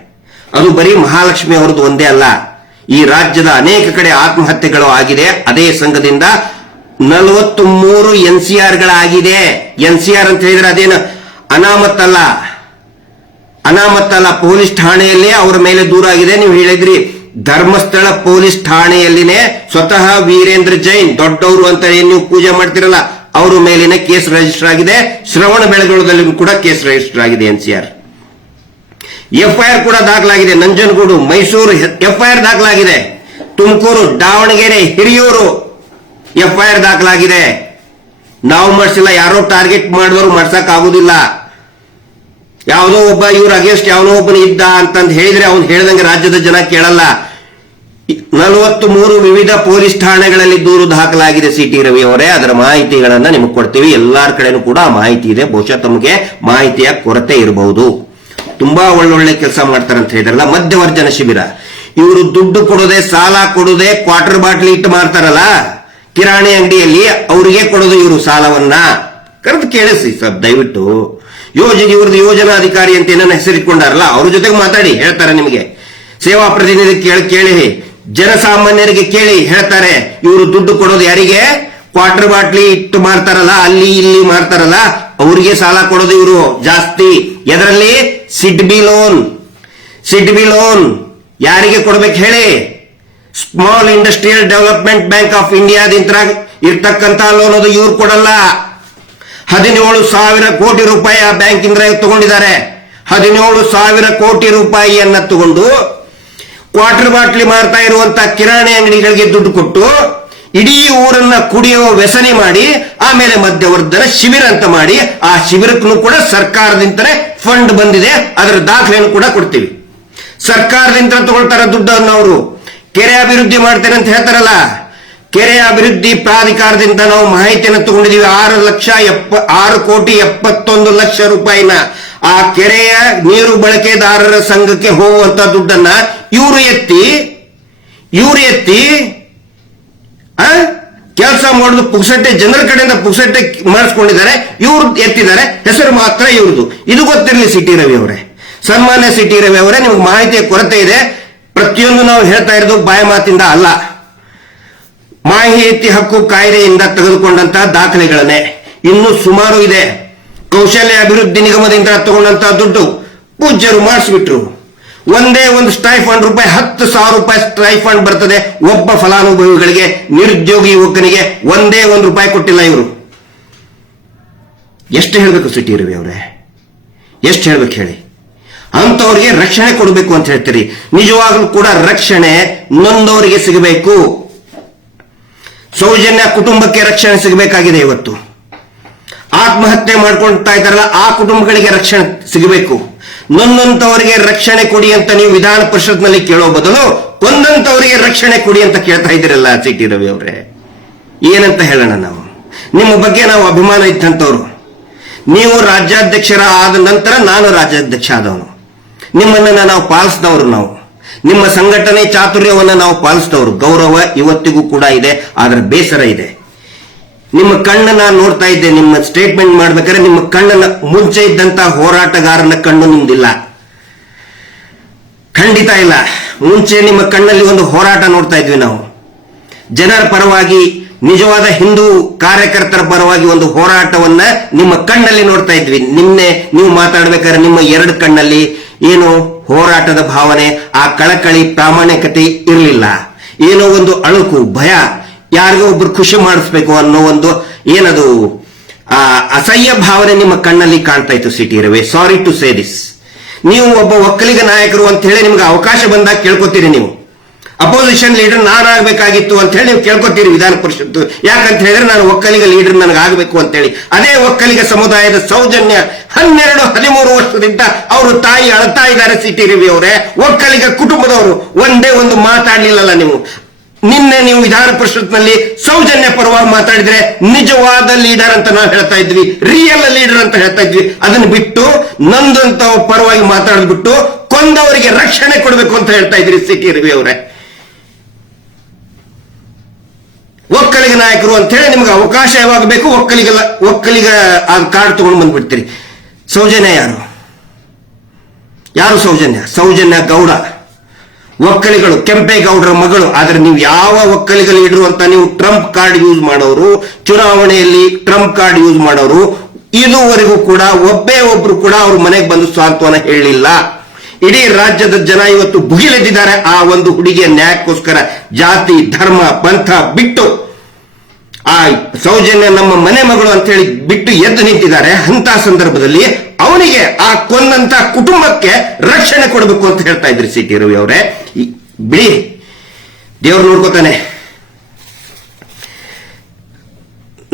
A: ಅದು ಬರೀ ಮಹಾಲಕ್ಷ್ಮಿ ಅವರದು ಒಂದೇ ಅಲ್ಲ ಈ ರಾಜ್ಯದ ಅನೇಕ ಕಡೆ ಆತ್ಮಹತ್ಯೆಗಳು ಆಗಿದೆ ಅದೇ ಸಂಘದಿಂದ ನಲವತ್ತು ಮೂರು ಎನ್ ಸಿ ಗಳಾಗಿದೆ ಎನ್ ಸಿ ಆರ್ ಅಂತ ಹೇಳಿದ್ರೆ ಅದೇನು ಅನಾಮತ್ತಲ್ಲ ಅನಾಮತ್ತಲ್ಲ ಪೊಲೀಸ್ ಠಾಣೆಯಲ್ಲೇ ಅವರ ಮೇಲೆ ದೂರ ಆಗಿದೆ ನೀವು ಹೇಳಿದ್ರಿ ಧರ್ಮಸ್ಥಳ ಪೊಲೀಸ್ ಠಾಣೆಯಲ್ಲಿನೇ ಸ್ವತಃ ವೀರೇಂದ್ರ ಜೈನ್ ದೊಡ್ಡವರು ಅಂತ ಏನು ನೀವು ಪೂಜೆ ಮಾಡ್ತಿರಲ್ಲ ಅವರ ಮೇಲಿನ ಕೇಸ್ ರಿಜಿಸ್ಟರ್ ಆಗಿದೆ ಶ್ರವಣ ಬೆಳಗೊಳದಲ್ಲಿ ಕೂಡ ಕೇಸ್ ರಿಜಿಸ್ಟರ್ ಆಗಿದೆ ಎನ್ ಸಿ ಆರ್ ಎಫ್ಐಆರ್ ಕೂಡ ದಾಖಲಾಗಿದೆ ನಂಜನಗೂಡು ಮೈಸೂರು ಎಫ್ಐಆರ್ ದಾಖಲಾಗಿದೆ ತುಮಕೂರು ದಾವಣಗೆರೆ ಹಿರಿಯೂರು ಎಫ್ಐಆರ್ ದಾಖಲಾಗಿದೆ ನಾವು ಮಾಡಿಸಿಲ್ಲ ಯಾರೋ ಟಾರ್ಗೆಟ್ ಮಾಡಿದವರು ಮಾಡ್ಸಕ್ ಆಗುದಿಲ್ಲ ಯಾವುದೋ ಒಬ್ಬ ಇವ್ರ ಅಗೇನ್ಸ್ಟ್ ಯಾವನೋ ಒಬ್ಬನ ಇದ್ದ ಅಂತಂದು ಹೇಳಿದ್ರೆ ಅವ್ನು ಹೇಳ್ದಂಗೆ ರಾಜ್ಯದ ಜನ ಕೇಳಲ್ಲ ನಲವತ್ತು ಮೂರು ವಿವಿಧ ಪೊಲೀಸ್ ಠಾಣೆಗಳಲ್ಲಿ ದೂರು ದಾಖಲಾಗಿದೆ ಸಿ ಟಿ ರವಿ ಅವರೇ ಅದರ ಮಾಹಿತಿಗಳನ್ನ ನಿಮಗೆ ಕೊಡ್ತೀವಿ ಎಲ್ಲಾರ ಕಡೆನೂ ಕೂಡ ಮಾಹಿತಿ ಇದೆ ಬಹುಶಃ ತಮಗೆ ಮಾಹಿತಿಯ ಕೊರತೆ ಇರಬಹುದು ತುಂಬಾ ಒಳ್ಳೊಳ್ಳೆ ಕೆಲಸ ಮಾಡ್ತಾರೆ ಅಂತ ಹೇಳಿದಾರಲ್ಲ ಮಧ್ಯವರ್ಜನ ಶಿಬಿರ ಇವರು ದುಡ್ಡು ಕೊಡೋದೆ ಸಾಲ ಕೊಡೋದೇ ಕ್ವಾರ್ಟರ್ ಬಾಟ್ಲಿ ಇಟ್ಟು ಮಾರ್ತಾರಲ್ಲ ಕಿರಾಣಿ ಅಂಗಡಿಯಲ್ಲಿ ಅವರಿಗೆ ಕೊಡೋದು ಇವರು ಸಾಲವನ್ನ ಕರೆದು ಕೇಳಿಸಿ ಸರ್ ದಯವಿಟ್ಟು ಯೋಜನೆ ಇವ್ರದ್ದು ಯೋಜನಾ ಅಧಿಕಾರಿ ಅಂತ ಏನನ್ನ ಹೆಸರಿಟ್ಕೊಂಡಾರಲ್ಲ ಅವ್ರ ಜೊತೆಗೆ ಮಾತಾಡಿ ಹೇಳ್ತಾರೆ ನಿಮಗೆ ಸೇವಾ ಪ್ರತಿನಿಧಿ ಕೇಳಿ ಕೇಳಿ ಜನಸಾಮಾನ್ಯರಿಗೆ ಕೇಳಿ ಹೇಳ್ತಾರೆ ಇವರು ದುಡ್ಡು ಕೊಡೋದು ಯಾರಿಗೆ ಕ್ವಾರ್ಟರ್ ಬಾಟ್ಲಿ ಇಟ್ಟು ಮಾರ್ತಾರಲ್ಲ ಅಲ್ಲಿ ಇಲ್ಲಿ ಮಾರ್ತಾರಲ್ಲ ಅವ್ರಿಗೆ ಸಾಲ ಕೊಡೋದು ಇವರು ಜಾಸ್ತಿ ಎದರಲ್ಲಿ ಸಿಡ್ ಲೋನ್ ಸಿಡ್ಬಿ ಲೋನ್ ಯಾರಿಗೆ ಕೊಡ್ಬೇಕು ಹೇಳಿ small industrial development bank of ಇಂಡಿಯಾದಿಂದ ಇರ್ತಕ್ಕಂತ ಲೋನ್ ಅದು ಇವ್ರು ಕೊಡಲ್ಲ ಹದಿನೇಳು ಸಾವಿರ ಕೋಟಿ ರೂಪಾಯಿ ಆ ಬ್ಯಾಂಕಿಂದ ತಗೊಂಡಿದ್ದಾರೆ ಹದಿನೇಳು ಸಾವಿರ ಕೋಟಿ ರೂಪಾಯಿಯನ್ನ ತಗೊಂಡು ಕ್ವಾರ್ಟರ್ ಬಾಟ್ಲಿ ಮಾಡ್ತಾ ಇರುವಂತಹ ಕಿರಾಣಿ ಅಂಗಡಿಗಳಿಗೆ ದುಡ್ಡು ಕೊಟ್ಟು ಇಡೀ ಊರನ್ನ ಕುಡಿಯುವ ವ್ಯಸನೆ ಮಾಡಿ ಆಮೇಲೆ ಮಧ್ಯವರ್ಧನ ಶಿಬಿರ ಅಂತ ಮಾಡಿ ಆ ಶಿಬಿರಕ್ಕೂ ಕೂಡ ಸರ್ಕಾರದಿಂದ ಫಂಡ್ ಬಂದಿದೆ ಅದರ ದಾಖಲೆಯನ್ನು ಕೂಡ ಕೊಡ್ತೀವಿ ಸರ್ಕಾರದಿಂದ ತಗೊಳ್ತಾರ ದುಡ್ಡನ್ನು ಅವರು ಕೆರೆ ಅಭಿವೃದ್ಧಿ ಮಾಡ್ತೇನೆ ಅಂತ ಹೇಳ್ತಾರಲ್ಲ ಕೆರೆ ಅಭಿವೃದ್ಧಿ ಪ್ರಾಧಿಕಾರದಿಂದ ನಾವು ಮಾಹಿತಿಯನ್ನು ತಗೊಂಡಿದೀವಿ ಆರು ಲಕ್ಷ ಎಪ್ಪ ಆರು ಕೋಟಿ ಎಪ್ಪತ್ತೊಂದು ಲಕ್ಷ ರೂಪಾಯಿನ ಆ ಕೆರೆಯ ನೀರು ಬಳಕೆದಾರರ ಸಂಘಕ್ಕೆ ಹೋಗುವಂತ ದುಡ್ಡನ್ನ ಇವರು ಎತ್ತಿ ಇವರು ಎತ್ತಿ ಆ ಕೆಲಸ ಮಾಡೋದು ಪುಕ್ಸಟ್ಟೆ ಜನರ ಕಡೆಯಿಂದ ಪುಕ್ಸಟ್ಟೆ ಮಾಡಿಸ್ಕೊಂಡಿದ್ದಾರೆ ಇವ್ರು ಎತ್ತಿದ್ದಾರೆ ಹೆಸರು ಮಾತ್ರ ಇವ್ರದ್ದು ಇದು ಗೊತ್ತಿರಲಿ ಸಿಟಿ ರವಿ ಅವರೇ ಸನ್ಮಾನ್ಯ ಸಿಟಿ ರವಿ ಅವರೇ ನಿಮ್ಗೆ ಮಾಹಿತಿಯ ಕೊರತೆ ಇದೆ ಪ್ರತಿಯೊಂದು ನಾವು ಹೇಳ್ತಾ ಇರೋದು ಬಾಯ ಮಾತಿಂದ ಅಲ್ಲ ಮಾಹಿತಿ ಹಕ್ಕು ಕಾಯ್ದೆಯಿಂದ ತೆಗೆದುಕೊಂಡಂತಹ ದಾಖಲೆಗಳನ್ನೇ ಇನ್ನು ಸುಮಾರು ಇದೆ ಕೌಶಲ್ಯ ಅಭಿವೃದ್ಧಿ ನಿಗಮದಿಂದ ತಗೊಂಡಂತಹ ದುಡ್ಡು ಪೂಜ್ಯರು ಮಾಡಿಸ್ಬಿಟ್ರು ಒಂದೇ ಒಂದು ಸ್ಟೈಫಂಡ್ ರೂಪಾಯಿ ಹತ್ತು ಸಾವಿರ ರೂಪಾಯಿ ಸ್ಟೈಫಂಡ್ ಬರ್ತದೆ ಒಬ್ಬ ಫಲಾನುಭವಿಗಳಿಗೆ ನಿರುದ್ಯೋಗಿ ಯುವಕನಿಗೆ ಒಂದೇ ಒಂದು ರೂಪಾಯಿ ಕೊಟ್ಟಿಲ್ಲ ಇವರು ಎಷ್ಟು ಹೇಳಬೇಕು ಸಿಟಿ ಇರುವೆ ಅವರೇ ಎಷ್ಟು ಹೇಳ್ಬೇಕು ಹೇಳಿ ಅಂತವರಿಗೆ ರಕ್ಷಣೆ ಕೊಡಬೇಕು ಅಂತ ಹೇಳ್ತೀರಿ ನಿಜವಾಗ್ಲೂ ಕೂಡ ರಕ್ಷಣೆ ನೊಂದವರಿಗೆ ಸಿಗಬೇಕು ಸೌಜನ್ಯ ಕುಟುಂಬಕ್ಕೆ ರಕ್ಷಣೆ ಸಿಗಬೇಕಾಗಿದೆ ಇವತ್ತು ಆತ್ಮಹತ್ಯೆ ಮಾಡ್ಕೊಳ್ತಾ ಇದ್ದಾರಲ್ಲ ಆ ಕುಟುಂಬಗಳಿಗೆ ರಕ್ಷಣೆ ಸಿಗಬೇಕು ನೊಂದಂತವರಿಗೆ ರಕ್ಷಣೆ ಕೊಡಿ ಅಂತ ನೀವು ವಿಧಾನ ನಲ್ಲಿ ಕೇಳೋ ಬದಲು ಕೊಂದಂತವರಿಗೆ ರಕ್ಷಣೆ ಕೊಡಿ ಅಂತ ಕೇಳ್ತಾ ಇದ್ದೀರಲ್ಲ ಸಿ ಟಿ ರವಿ ಅವರೇ ಏನಂತ ಹೇಳೋಣ ನಾವು ನಿಮ್ಮ ಬಗ್ಗೆ ನಾವು ಅಭಿಮಾನ ಇದ್ದಂಥವ್ರು ನೀವು ರಾಜ್ಯಾಧ್ಯಕ್ಷರ ಆದ ನಂತರ ನಾನು ರಾಜ್ಯಾಧ್ಯಕ್ಷ ಆದವನು ನಿಮ್ಮನ್ನ ನಾವು ಪಾಲಿಸಿದವರು ನಾವು ನಿಮ್ಮ ಸಂಘಟನೆ ಚಾತುರ್ಯವನ್ನು ನಾವು ಪಾಲಿಸಿದವರು ಗೌರವ ಇವತ್ತಿಗೂ ಕೂಡ ಇದೆ ಅದರ ಬೇಸರ ಇದೆ ನಿಮ್ಮ ಕಣ್ಣನ್ನ ನೋಡ್ತಾ ಇದ್ದೆ ನಿಮ್ಮ ಸ್ಟೇಟ್ಮೆಂಟ್ ಮಾಡ್ಬೇಕಾದ್ರೆ ನಿಮ್ಮ ಕಣ್ಣನ್ನ ಮುಂಚೆ ಇದ್ದಂತ ಹೋರಾಟಗಾರನ ಕಣ್ಣು ನಿಮ್ದಿಲ್ಲ ಖಂಡಿತ ಇಲ್ಲ ಮುಂಚೆ ನಿಮ್ಮ ಕಣ್ಣಲ್ಲಿ ಒಂದು ಹೋರಾಟ ನೋಡ್ತಾ ಇದ್ವಿ ನಾವು ಜನರ ಪರವಾಗಿ ನಿಜವಾದ ಹಿಂದೂ ಕಾರ್ಯಕರ್ತರ ಪರವಾಗಿ ಒಂದು ಹೋರಾಟವನ್ನ ನಿಮ್ಮ ಕಣ್ಣಲ್ಲಿ ನೋಡ್ತಾ ಇದ್ವಿ ನಿನ್ನೆ ನೀವು ಮಾತಾಡ್ಬೇಕಾದ್ರೆ ನಿಮ್ಮ ಎರಡು ಕಣ್ಣಲ್ಲಿ ಏನು ಹೋರಾಟದ ಭಾವನೆ ಆ ಕಳಕಳಿ ಪ್ರಾಮಾಣಿಕತೆ ಇರಲಿಲ್ಲ ಏನೋ ಒಂದು ಅಳುಕು ಭಯ ಯಾರಿಗೋ ಒಬ್ರು ಖುಷಿ ಮಾಡಿಸ್ಬೇಕು ಅನ್ನೋ ಒಂದು ಏನದು ಆ ಅಸಹ್ಯ ಭಾವನೆ ನಿಮ್ಮ ಕಣ್ಣಲ್ಲಿ ಕಾಣ್ತಾ ಇತ್ತು C T Ravi sorry to say this ನೀವು ಒಬ್ಬ ಒಕ್ಕಲಿಗ ನಾಯಕರು ಅಂತ ಹೇಳಿ ನಿಮ್ಗೆ ಅವಕಾಶ ಬಂದಾಗ ಕೇಳ್ಕೊತೀರಿ ನೀವು ಅಪೋಸಿಷನ್ ಲೀಡರ್ ಆಗ್ಬೇಕಾಗಿತ್ತು ಅಂತ ಹೇಳಿ ನೀವು ಕೇಳ್ಕೊತೀರಿ ವಿಧಾನ ಪರಿಷತ್ ಯಾಕಂತ ಹೇಳಿದ್ರೆ ನಾನು ಒಕ್ಕಲಿಗ ಲೀಡರ್ ನನಗಾಗಬೇಕು ಅಂತ ಹೇಳಿ ಅದೇ ಒಕ್ಕಲಿಗ ಸಮುದಾಯದ ಸೌಜನ್ಯ ಹನ್ನೆರಡು ಹದಿಮೂರು ವರ್ಷದಿಂದ ಅವರು ತಾಯಿ ಅಳ್ತಾ ಇದ್ದಾರೆ ಸಿಟಿ ರವಿ ಅವರೇ ಒಕ್ಕಲಿಗ ಕುಟುಂಬದವರು ಒಂದೇ ಒಂದು ಮಾತಾಡ್ಲಿಲ್ಲಲ್ಲ ನೀವು ನಿನ್ನೆ ನೀವು ವಿಧಾನ ಪರಿಷತ್ನಲ್ಲಿ ಸೌಜನ್ಯ ಪರವಾಗಿ ಮಾತಾಡಿದ್ರೆ ನಿಜವಾದ ಲೀಡರ್ ಅಂತ ನಾವು ಹೇಳ್ತಾ ಇದ್ವಿ ರಿಯಲ್ ಲೀಡರ್ ಅಂತ ಹೇಳ್ತಾ ಇದ್ವಿ ಅದನ್ನ ಬಿಟ್ಟು ನಂದಂತ ಪರವಾಗಿ ಮಾತಾಡ್ಬಿಟ್ಟು ಕೊಂದವರಿಗೆ ರಕ್ಷಣೆ ಕೊಡಬೇಕು ಅಂತ ಹೇಳ್ತಾ ಇದ್ರಿ ಸಿಟಿ ರವಿ ಅವರೇ ಒಕ್ಕಲಿಗ ನಾಯಕರು ಅಂತ ಹೇಳಿ ನಿಮ್ಗೆ ಅವಕಾಶ ಯಾವಾಗ ಬೇಕು ಒಕ್ಕಲಿಗ ಒಕ್ಕಲಿಗ ಆ ಕಾರ್ಡ್ ತಗೊಂಡು ಬಂದ್ಬಿಡ್ತೀರಿ ಸೌಜನ್ಯ ಯಾರು ಯಾರು ಸೌಜನ್ಯ ಸೌಜನ್ಯ ಗೌಡ ಒಕ್ಕಲಿಗಳು ಕೆಂಪೇಗೌಡರ ಮಗಳು ಆದ್ರೆ ನೀವು ಯಾವ ಒಕ್ಕಲಿಗಲ್ಲಿ ಇಡುವಂತ ನೀವು ಟ್ರಂಪ್ ಕಾರ್ಡ್ ಯೂಸ್ ಮಾಡೋರು ಚುನಾವಣೆಯಲ್ಲಿ ಟ್ರಂಪ್ ಕಾರ್ಡ್ ಯೂಸ್ ಮಾಡೋರು ಇದುವರೆಗೂ ಕೂಡ ಒಬ್ಬೇ ಒಬ್ರು ಕೂಡ ಅವ್ರ ಮನೆಗೆ ಬಂದು ಸಾಂತ್ವನ ಹೇಳಿಲ್ಲ ಇಡೀ ರಾಜ್ಯದ ಜನ ಇವತ್ತು ಭುಗಿಲೆದ್ದಿದ್ದಾರೆ ಆ ಒಂದು ಹುಡುಗಿಯ ನ್ಯಾಯಕ್ಕೋಸ್ಕರ ಜಾತಿ ಧರ್ಮ ಪಂಥ ಬಿಟ್ಟು ಆ ಸೌಜನ್ಯ ನಮ್ಮ ಮನೆ ಮಗಳು ಅಂತ ಹೇಳಿ ಬಿಟ್ಟು ಎದ್ದು ನಿಂತಿದ್ದಾರೆ ಅಂತ ಸಂದರ್ಭದಲ್ಲಿ ಅವನಿಗೆ ಆ ಕೊಂದಂತ ಕುಟುಂಬಕ್ಕೆ ರಕ್ಷಣೆ ಕೊಡಬೇಕು ಅಂತ ಹೇಳ್ತಾ ಇದ್ರಿ ಸಿಟಿ ರವಿ ಅವರೇ ಬಿಡಿ ದೇವ್ರು ನೋಡ್ಕೋತಾನೆ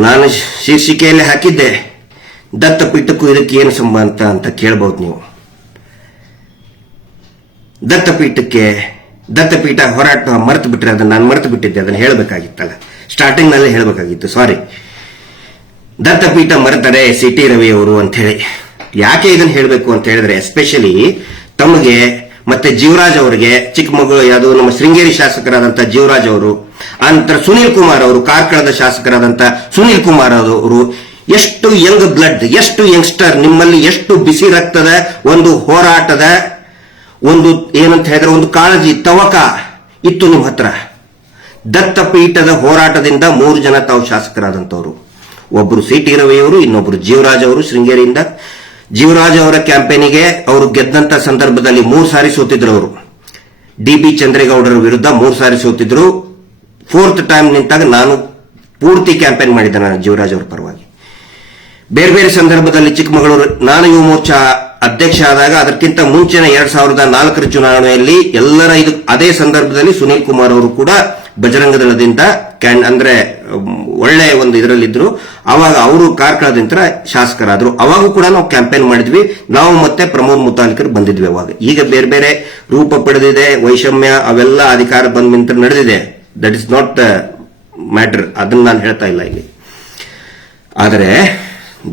A: ನಾನು ಶೀರ್ಷಿಕೆಯಲ್ಲಿ ಹಾಕಿದ್ದೆ ದತ್ತಪೀಠಕ್ಕೂ ಇದಕ್ಕೆ ಏನು ಸಂಬಂಧ ಅಂತ ಕೇಳ್ಬಹುದು ನೀವು ದತ್ತಪೀಠಕ್ಕೆ ದತ್ತಪೀಠ ಹೋರಾಟ ಮರೆತು ಬಿಟ್ರೆ ಅದನ್ನ ನಾನು ಮರೆತು ಬಿಟ್ಟಿದ್ದೆ ಅದನ್ನ ಹೇಳಬೇಕಾಗಿತ್ತಲ್ಲ ಸ್ಟಾರ್ಟಿಂಗ್ ನಲ್ಲಿ ಹೇಳಬೇಕಾಗಿತ್ತು ಸಾರಿ ದತ್ತಪೀಠ ಮರೆತರೆ ಸಿ ಟಿ ಅಂತ ಹೇಳಿ ಯಾಕೆ ಇದನ್ನು ಹೇಳಬೇಕು ಅಂತ ಹೇಳಿದ್ರೆ ಎಸ್ಪೆಷಲಿ ತಮಗೆ ಮತ್ತೆ ಜೀವರಾಜ್ ಅವರಿಗೆ ಚಿಕ್ಕಮಗಳೂರು ಯಾವುದು ನಮ್ಮ ಶೃಂಗೇರಿ ಶಾಸಕರಾದಂತಹ ಜೀವರಾಜ್ ಅವರು ಅನಂತರ ಸುನೀಲ್ ಕುಮಾರ್ ಅವರು ಕಾರ್ಕಳದ ಶಾಸಕರಾದಂತಹ ಸುನೀಲ್ ಕುಮಾರ್ ಅವರು ಎಷ್ಟು ಯಂಗ್ ಬ್ಲಡ್ ಎಷ್ಟು ಯಂಗ್ಸ್ಟರ್ ನಿಮ್ಮಲ್ಲಿ ಎಷ್ಟು ಬಿಸಿ ರಕ್ತದ ಒಂದು ಹೋರಾಟದ ಒಂದು ಏನಂತ ಹೇಳಿದ್ರೆ ಒಂದು ಕಾಳಜಿ ತವಕ ಇತ್ತು ನಿಮ್ಮ ಹತ್ರ ದತ್ತಪೀಠದ ಹೋರಾಟದಿಂದ ಮೂರು ಜನ ತಾವು ಶಾಸಕರಾದಂಥವರು ಒಬ್ಬರು ಸಿ ಟಿ ರವಿಯವರು ಇನ್ನೊಬ್ಬರು ಜೀವರಾಜ್ ಅವರು ಶೃಂಗೇರಿಯಿಂದ ಜೀವರಾಜ್ ಅವರ ಕ್ಯಾಂಪೇನಿಗೆ ಅವರು ಗೆದ್ದಂತ ಸಂದರ್ಭದಲ್ಲಿ ಮೂರು ಸಾರಿ ಸೋತಿದ್ರು ಅವರು ಡಿ ಬಿ ಚಂದ್ರೇಗೌಡರ ವಿರುದ್ಧ ಮೂರು ಸಾರಿ ಸೋತಿದ್ರು ಫೋರ್ತ್ ಟೈಮ್ ನಿಂತಾಗ ನಾನು ಪೂರ್ತಿ ಕ್ಯಾಂಪೇನ್ ಮಾಡಿದ್ದೆ ನಾನು ಜೀವರಾಜ್ ಅವರ ಪರವಾಗಿ ಬೇರೆ ಬೇರೆ ಸಂದರ್ಭದಲ್ಲಿ ಚಿಕ್ಕಮಗಳೂರು ನಾನು ಯುವ ಮೋರ್ಚಾ ಅಧ್ಯಕ್ಷ ಆದಾಗ ಅದಕ್ಕಿಂತ ಮುಂಚಿನ ಎರಡ್ ಸಾವಿರದ ನಾಲ್ಕರ ಚುನಾವಣೆಯಲ್ಲಿ ಎಲ್ಲರ ಇದು ಅದೇ ಸಂದರ್ಭದಲ್ಲಿ ಸುನೀಲ್ ಕುಮಾರ್ ಅವರು ಕೂಡ ಬಜರಂಗ ದಳದಿಂದ ಕ್ಯಾನ್ ಅಂದ್ರೆ ಒಳ್ಳೆ ಒಂದು ಇದರಲ್ಲಿದ್ರು ಅವಾಗ ಅವರು ಕಾರ್ಕಳದಿಂದ ನಂತರ ಶಾಸಕರಾದ್ರು ಅವಾಗೂ ಕೂಡ ನಾವು ಕ್ಯಾಂಪೇನ್ ಮಾಡಿದ್ವಿ ನಾವು ಮತ್ತೆ ಪ್ರಮೋದ್ ಮುತಾಲಿಕರ್ ಬಂದಿದ್ವಿ ಅವಾಗ ಈಗ ಬೇರೆ ಬೇರೆ ರೂಪ ಪಡೆದಿದೆ ವೈಷಮ್ಯ ಅವೆಲ್ಲ ಅಧಿಕಾರ ಬಂದ ನಂತರ ನಡೆದಿದೆ that is not the matter ಅದನ್ನ ನಾನು ಹೇಳ್ತಾ ಇಲ್ಲ ಇಲ್ಲಿ ಆದರೆ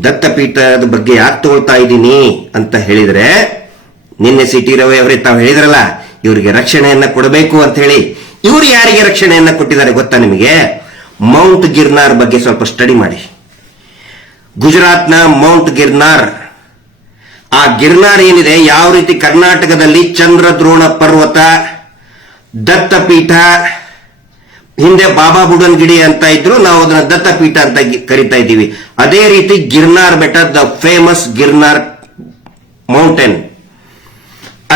A: ದತ್ತಪೀಠದ ಬಗ್ಗೆ ಯಾಕೆ ತಗೊಳ್ತಾ ಇದ್ದೀನಿ ಅಂತ ಹೇಳಿದ್ರೆ ನಿನ್ನೆ ಸಿಟಿ ರವಿ ಅವರೇ ತಾವು ಹೇಳಿದ್ರಲ್ಲ ಇವರಿಗೆ ರಕ್ಷಣೆಯನ್ನ ಕೊಡಬೇಕು ಅಂತ ಹೇಳಿ ಇವರು ಯಾರಿಗೆ ರಕ್ಷಣೆಯನ್ನ ಕೊಟ್ಟಿದ್ದಾರೆ ಗೊತ್ತಾ ನಿಮಗೆ ಮೌಂಟ್ ಗಿರ್ನಾರ್ ಬಗ್ಗೆ ಸ್ವಲ್ಪ ಸ್ಟಡಿ ಮಾಡಿ ಗುಜರಾತ್ನ ಮೌಂಟ್ ಗಿರ್ನಾರ್ ಆ ಗಿರ್ನಾರ್ ಏನಿದೆ ಯಾವ ರೀತಿ ಕರ್ನಾಟಕದಲ್ಲಿ ಚಂದ್ರದ್ರೋಣ ಪರ್ವತ ದತ್ತಪೀಠ ಹಿಂದೆ ಬಾಬಾ ಬುಡನ್ ಗಿಡಿ ಅಂತ ಇದ್ರು ನಾವು ಅದನ್ನ ದತ್ತಪೀಠ ಅಂತ ಕರಿತಾ ಇದ್ದೀವಿ ಅದೇ ರೀತಿ ಗಿರ್ನಾರ್ ಬೆಟ್ಟ ದ ಫೇಮಸ್ ಗಿರ್ನಾರ್ ಮೌಂಟೇನ್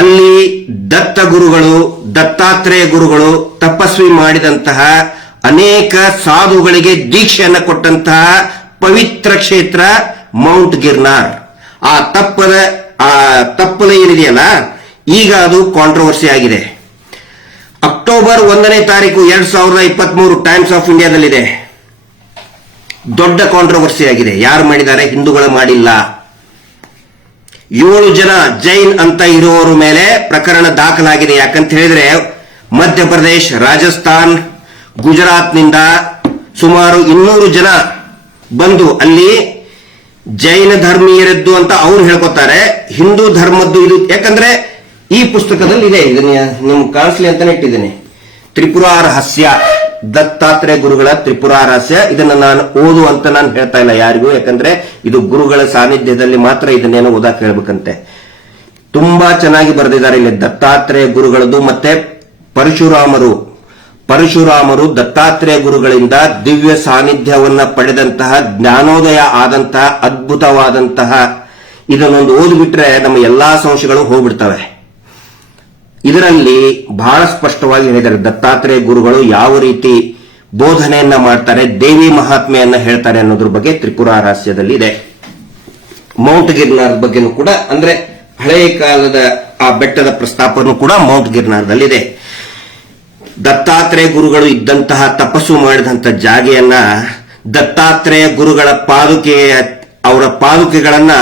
A: ಅಲ್ಲಿ ದತ್ತ ಗುರುಗಳು ದತ್ತಾತ್ರೇಯ ಗುರುಗಳು ತಪಸ್ವಿ ಮಾಡಿದಂತಹ ಅನೇಕ ಸಾಧುಗಳಿಗೆ ದೀಕ್ಷೆಯನ್ನು ಕೊಟ್ಟಂತಹ ಪವಿತ್ರ ಕ್ಷೇತ್ರ ಮೌಂಟ್ ಗಿರ್ನಾರ್ ಆ ತಪ್ಪದ ಆ ತಪ್ಪದ ಏನಿದೆಯಲ್ಲ ಈಗ ಅದು ಕಾಂಟ್ರವರ್ಸಿ ಆಗಿದೆ ಅಕ್ಟೋಬರ್ ಒಂದನೇ ತಾರೀಕು ಎರಡ್ ಸಾವಿರದ ಇಪ್ಪತ್ತ್ ಮೂರು ಟೈಮ್ಸ್ ಆಫ್ ಇಂಡಿಯಾದಲ್ಲಿದೆ ದೊಡ್ಡ ಕಾಂಟ್ರವರ್ಸಿ ಆಗಿದೆ ಯಾರು ಮಾಡಿದ್ದಾರೆ ಹಿಂದೂಗಳು ಮಾಡಿಲ್ಲ ಏಳು ಜನ ಜೈನ್ ಅಂತ ಇರುವವರ ಮೇಲೆ ಪ್ರಕರಣ ದಾಖಲಾಗಿದೆ ಯಾಕಂತ ಹೇಳಿದ್ರೆ ಮಧ್ಯಪ್ರದೇಶ ರಾಜಸ್ಥಾನ್ ನಿಂದ ಸುಮಾರು ಇನ್ನೂರು ಜನ ಬಂದು ಅಲ್ಲಿ ಜೈನ ಧರ್ಮೀಯರದ್ದು ಅಂತ ಅವ್ರು ಹೇಳ್ಕೊತಾರೆ ಹಿಂದೂ ಧರ್ಮದ್ದು ಇದು ಯಾಕಂದ್ರೆ ಈ ಪುಸ್ತಕದಲ್ಲಿ ಇದೆ ಇದನ್ನ ನಿಮ್ಗೆ ಕಾಣಿಸ್ಲಿ ಅಂತಾನೆ ಇಟ್ಟಿದ್ದೀನಿ ತ್ರಿಪುರ ರಹಸ್ಯ ದತ್ತಾತ್ರೇಯ ಗುರುಗಳ ತ್ರಿಪುರ ರಹಸ್ಯ ಇದನ್ನ ನಾನು ಓದು ಅಂತ ನಾನು ಹೇಳ್ತಾ ಇಲ್ಲ ಯಾರಿಗೂ ಯಾಕಂದ್ರೆ ಇದು ಗುರುಗಳ ಸಾನ್ನಿಧ್ಯದಲ್ಲಿ ಮಾತ್ರ ಇದನ್ನೇನು ಓದಾಕ್ ಹೇಳ್ಬೇಕಂತೆ ತುಂಬಾ ಚೆನ್ನಾಗಿ ಬರೆದಿದ್ದಾರೆ ಇಲ್ಲಿ ದತ್ತಾತ್ರೇಯ ಗುರುಗಳದ್ದು ಮತ್ತೆ ಪರಶುರಾಮರು ಪರಶುರಾಮರು ದತ್ತಾತ್ರೇಯ ಗುರುಗಳಿಂದ ದಿವ್ಯ ಸಾನ್ನಿಧ್ಯವನ್ನ ಪಡೆದಂತಹ ಜ್ಞಾನೋದಯ ಆದಂತಹ ಅದ್ಭುತವಾದಂತಹ ಇದನ್ನೊಂದು ಓದ್ಬಿಟ್ರೆ ನಮ್ಮ ಎಲ್ಲಾ ಸಂಶಯಗಳು ಹೋಗ್ಬಿಡ್ತವೆ ಇದರಲ್ಲಿ ಬಹಳ ಸ್ಪಷ್ಟವಾಗಿ ಹೇಳಿದ್ದಾರೆ ದತ್ತಾತ್ರೇಯ ಗುರುಗಳು ಯಾವ ರೀತಿ ಬೋಧನೆಯನ್ನ ಮಾಡ್ತಾರೆ ದೇವಿ ಮಹಾತ್ಮೆಯನ್ನ ಹೇಳ್ತಾರೆ ಅನ್ನೋದ್ರ ಬಗ್ಗೆ ತ್ರಿಪುರ ರಹಸ್ಯದಲ್ಲಿ ಇದೆ ಮೌಂಟ್ ಗಿರ್ನಾರ್ ಬಗ್ಗೆನೂ ಕೂಡ ಅಂದ್ರೆ ಹಳೆಯ ಕಾಲದ ಆ ಬೆಟ್ಟದ ಪ್ರಸ್ತಾಪನೂ ಕೂಡ ಮೌಂಟ್ ಇದೆ ದತ್ತಾತ್ರೇಯ ಗುರುಗಳು ಇದ್ದಂತಹ ತಪಸ್ಸು ಮಾಡಿದಂತ ಜಾಗೆಯನ್ನ ದತ್ತಾತ್ರೇಯ ಗುರುಗಳ ಪಾಲುಕೆಯ ಅವರ ಪಾದುಕೆಗಳನ್ನ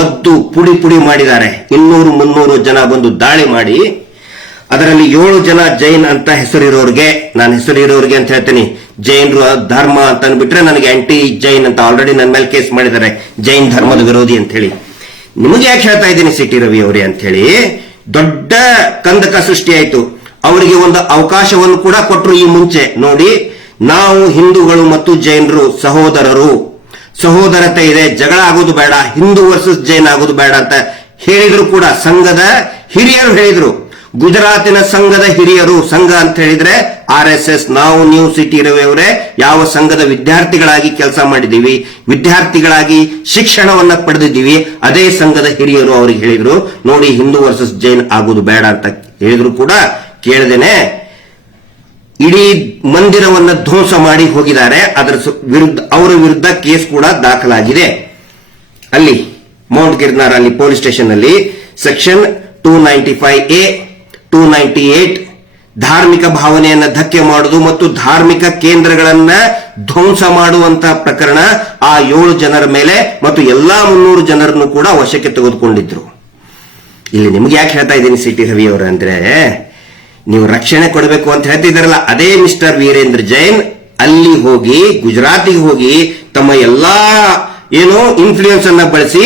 A: ಒದ್ದು ಪುಡಿ ಪುಡಿ ಮಾಡಿದ್ದಾರೆ ಇನ್ನೂರು ಮುನ್ನೂರು ಜನ ಬಂದು ದಾಳಿ ಮಾಡಿ ಅದರಲ್ಲಿ ಏಳು ಜನ ಜೈನ್ ಅಂತ ಹೆಸರಿರೋರಿಗೆ ನಾನು ಹೆಸರಿರೋರಿಗೆ ಅಂತ ಹೇಳ್ತೀನಿ ಜೈನರು ಧರ್ಮ ಅಂತ ಅನ್ಬಿಟ್ರೆ ನನಗೆ ಆಂಟಿ ಜೈನ್ ಅಂತ ಆಲ್ರೆಡಿ ನನ್ನ ಮೇಲೆ ಕೇಸ್ ಮಾಡಿದ್ದಾರೆ ಜೈನ್ ಧರ್ಮದ ವಿರೋಧಿ ಅಂತ ಹೇಳಿ ನಿಮಗೆ ಯಾಕೆ ಹೇಳ್ತಾ ಇದ್ದೀನಿ ಸಿಟಿ ರವಿ ಅವರೇ ಅಂತ ಹೇಳಿ ದೊಡ್ಡ ಕಂದಕ ಸೃಷ್ಟಿಯಾಯಿತು ಅವರಿಗೆ ಒಂದು ಅವಕಾಶವನ್ನು ಕೂಡ ಕೊಟ್ಟರು ಈ ಮುಂಚೆ ನೋಡಿ ನಾವು ಹಿಂದೂಗಳು ಮತ್ತು ಜೈನರು ಸಹೋದರರು ಸಹೋದರತೆ ಇದೆ ಜಗಳ ಆಗೋದು ಬೇಡ ಹಿಂದೂ ವರ್ಸಸ್ ಜೈನ್ ಆಗೋದು ಬೇಡ ಅಂತ ಹೇಳಿದ್ರು ಕೂಡ ಸಂಘದ ಹಿರಿಯರು ಹೇಳಿದ್ರು ಗುಜರಾತಿನ ಸಂಘದ ಹಿರಿಯರು ಸಂಘ ಅಂತ ಹೇಳಿದ್ರೆ ಆರ್ ಎಸ್ ಎಸ್ ನಾವು ನ್ಯೂ ಸಿಟಿ ರವಿಯವರೇ ಯಾವ ಸಂಘದ ವಿದ್ಯಾರ್ಥಿಗಳಾಗಿ ಕೆಲಸ ಮಾಡಿದೀವಿ ವಿದ್ಯಾರ್ಥಿಗಳಾಗಿ ಶಿಕ್ಷಣವನ್ನ ಪಡೆದಿದ್ದೀವಿ ಅದೇ ಸಂಘದ ಹಿರಿಯರು ಅವ್ರಿಗೆ ಹೇಳಿದ್ರು ನೋಡಿ ಹಿಂದೂ ವರ್ಸಸ್ ಜೈನ್ ಆಗುವುದು ಬೇಡ ಅಂತ ಹೇಳಿದ್ರು ಕೂಡ ಕೇಳದೇನೆ ಇಡೀ ಮಂದಿರವನ್ನ ಧ್ವಂಸ ಮಾಡಿ ಹೋಗಿದ್ದಾರೆ ಅದರ ವಿರುದ್ಧ ಅವರ ವಿರುದ್ಧ ಕೇಸ್ ಕೂಡ ದಾಖಲಾಗಿದೆ ಅಲ್ಲಿ ಮೌಂಟ್ ಗಿರ್ನಾರ್ ಅಲ್ಲಿ ಪೊಲೀಸ್ ಸ್ಟೇಷನ್ ಅಲ್ಲಿ section two ninety five A two ninety eight ಧಾರ್ಮಿಕ ಭಾವನೆಯನ್ನ ಧಕ್ಕೆ ಮಾಡುವುದು ಮತ್ತು ಧಾರ್ಮಿಕ ಕೇಂದ್ರಗಳನ್ನ ಧ್ವಂಸ ಮಾಡುವಂತ ಪ್ರಕರಣ ಆ ಏಳು ಜನರ ಮೇಲೆ ಮತ್ತು ಎಲ್ಲಾ ಮುನ್ನೂರು ಜನರನ್ನು ಕೂಡ ವಶಕ್ಕೆ ತೆಗೆದುಕೊಂಡಿದ್ರು ಇಲ್ಲಿ ನಿಮ್ಗೆ ಯಾಕೆ ಹೇಳ್ತಾ ಇದ್ದೀನಿ ಸಿಟಿ ರವಿ ಅವರು ಅಂದ್ರೆ ನೀವು ರಕ್ಷಣೆ ಕೊಡಬೇಕು ಅಂತ ಹೇಳ್ತಿದ್ದಾರಲ್ಲ ಅದೇ ಮಿಸ್ಟರ್ ವೀರೇಂದ್ರ ಜೈನ್ ಅಲ್ಲಿ ಹೋಗಿ ಗುಜರಾತಿಗೆ ಹೋಗಿ ತಮ್ಮ ಎಲ್ಲಾ ಏನು ಇನ್ಫ್ಲೂಯೆನ್ಸ್ ಅನ್ನ ಬಳಸಿ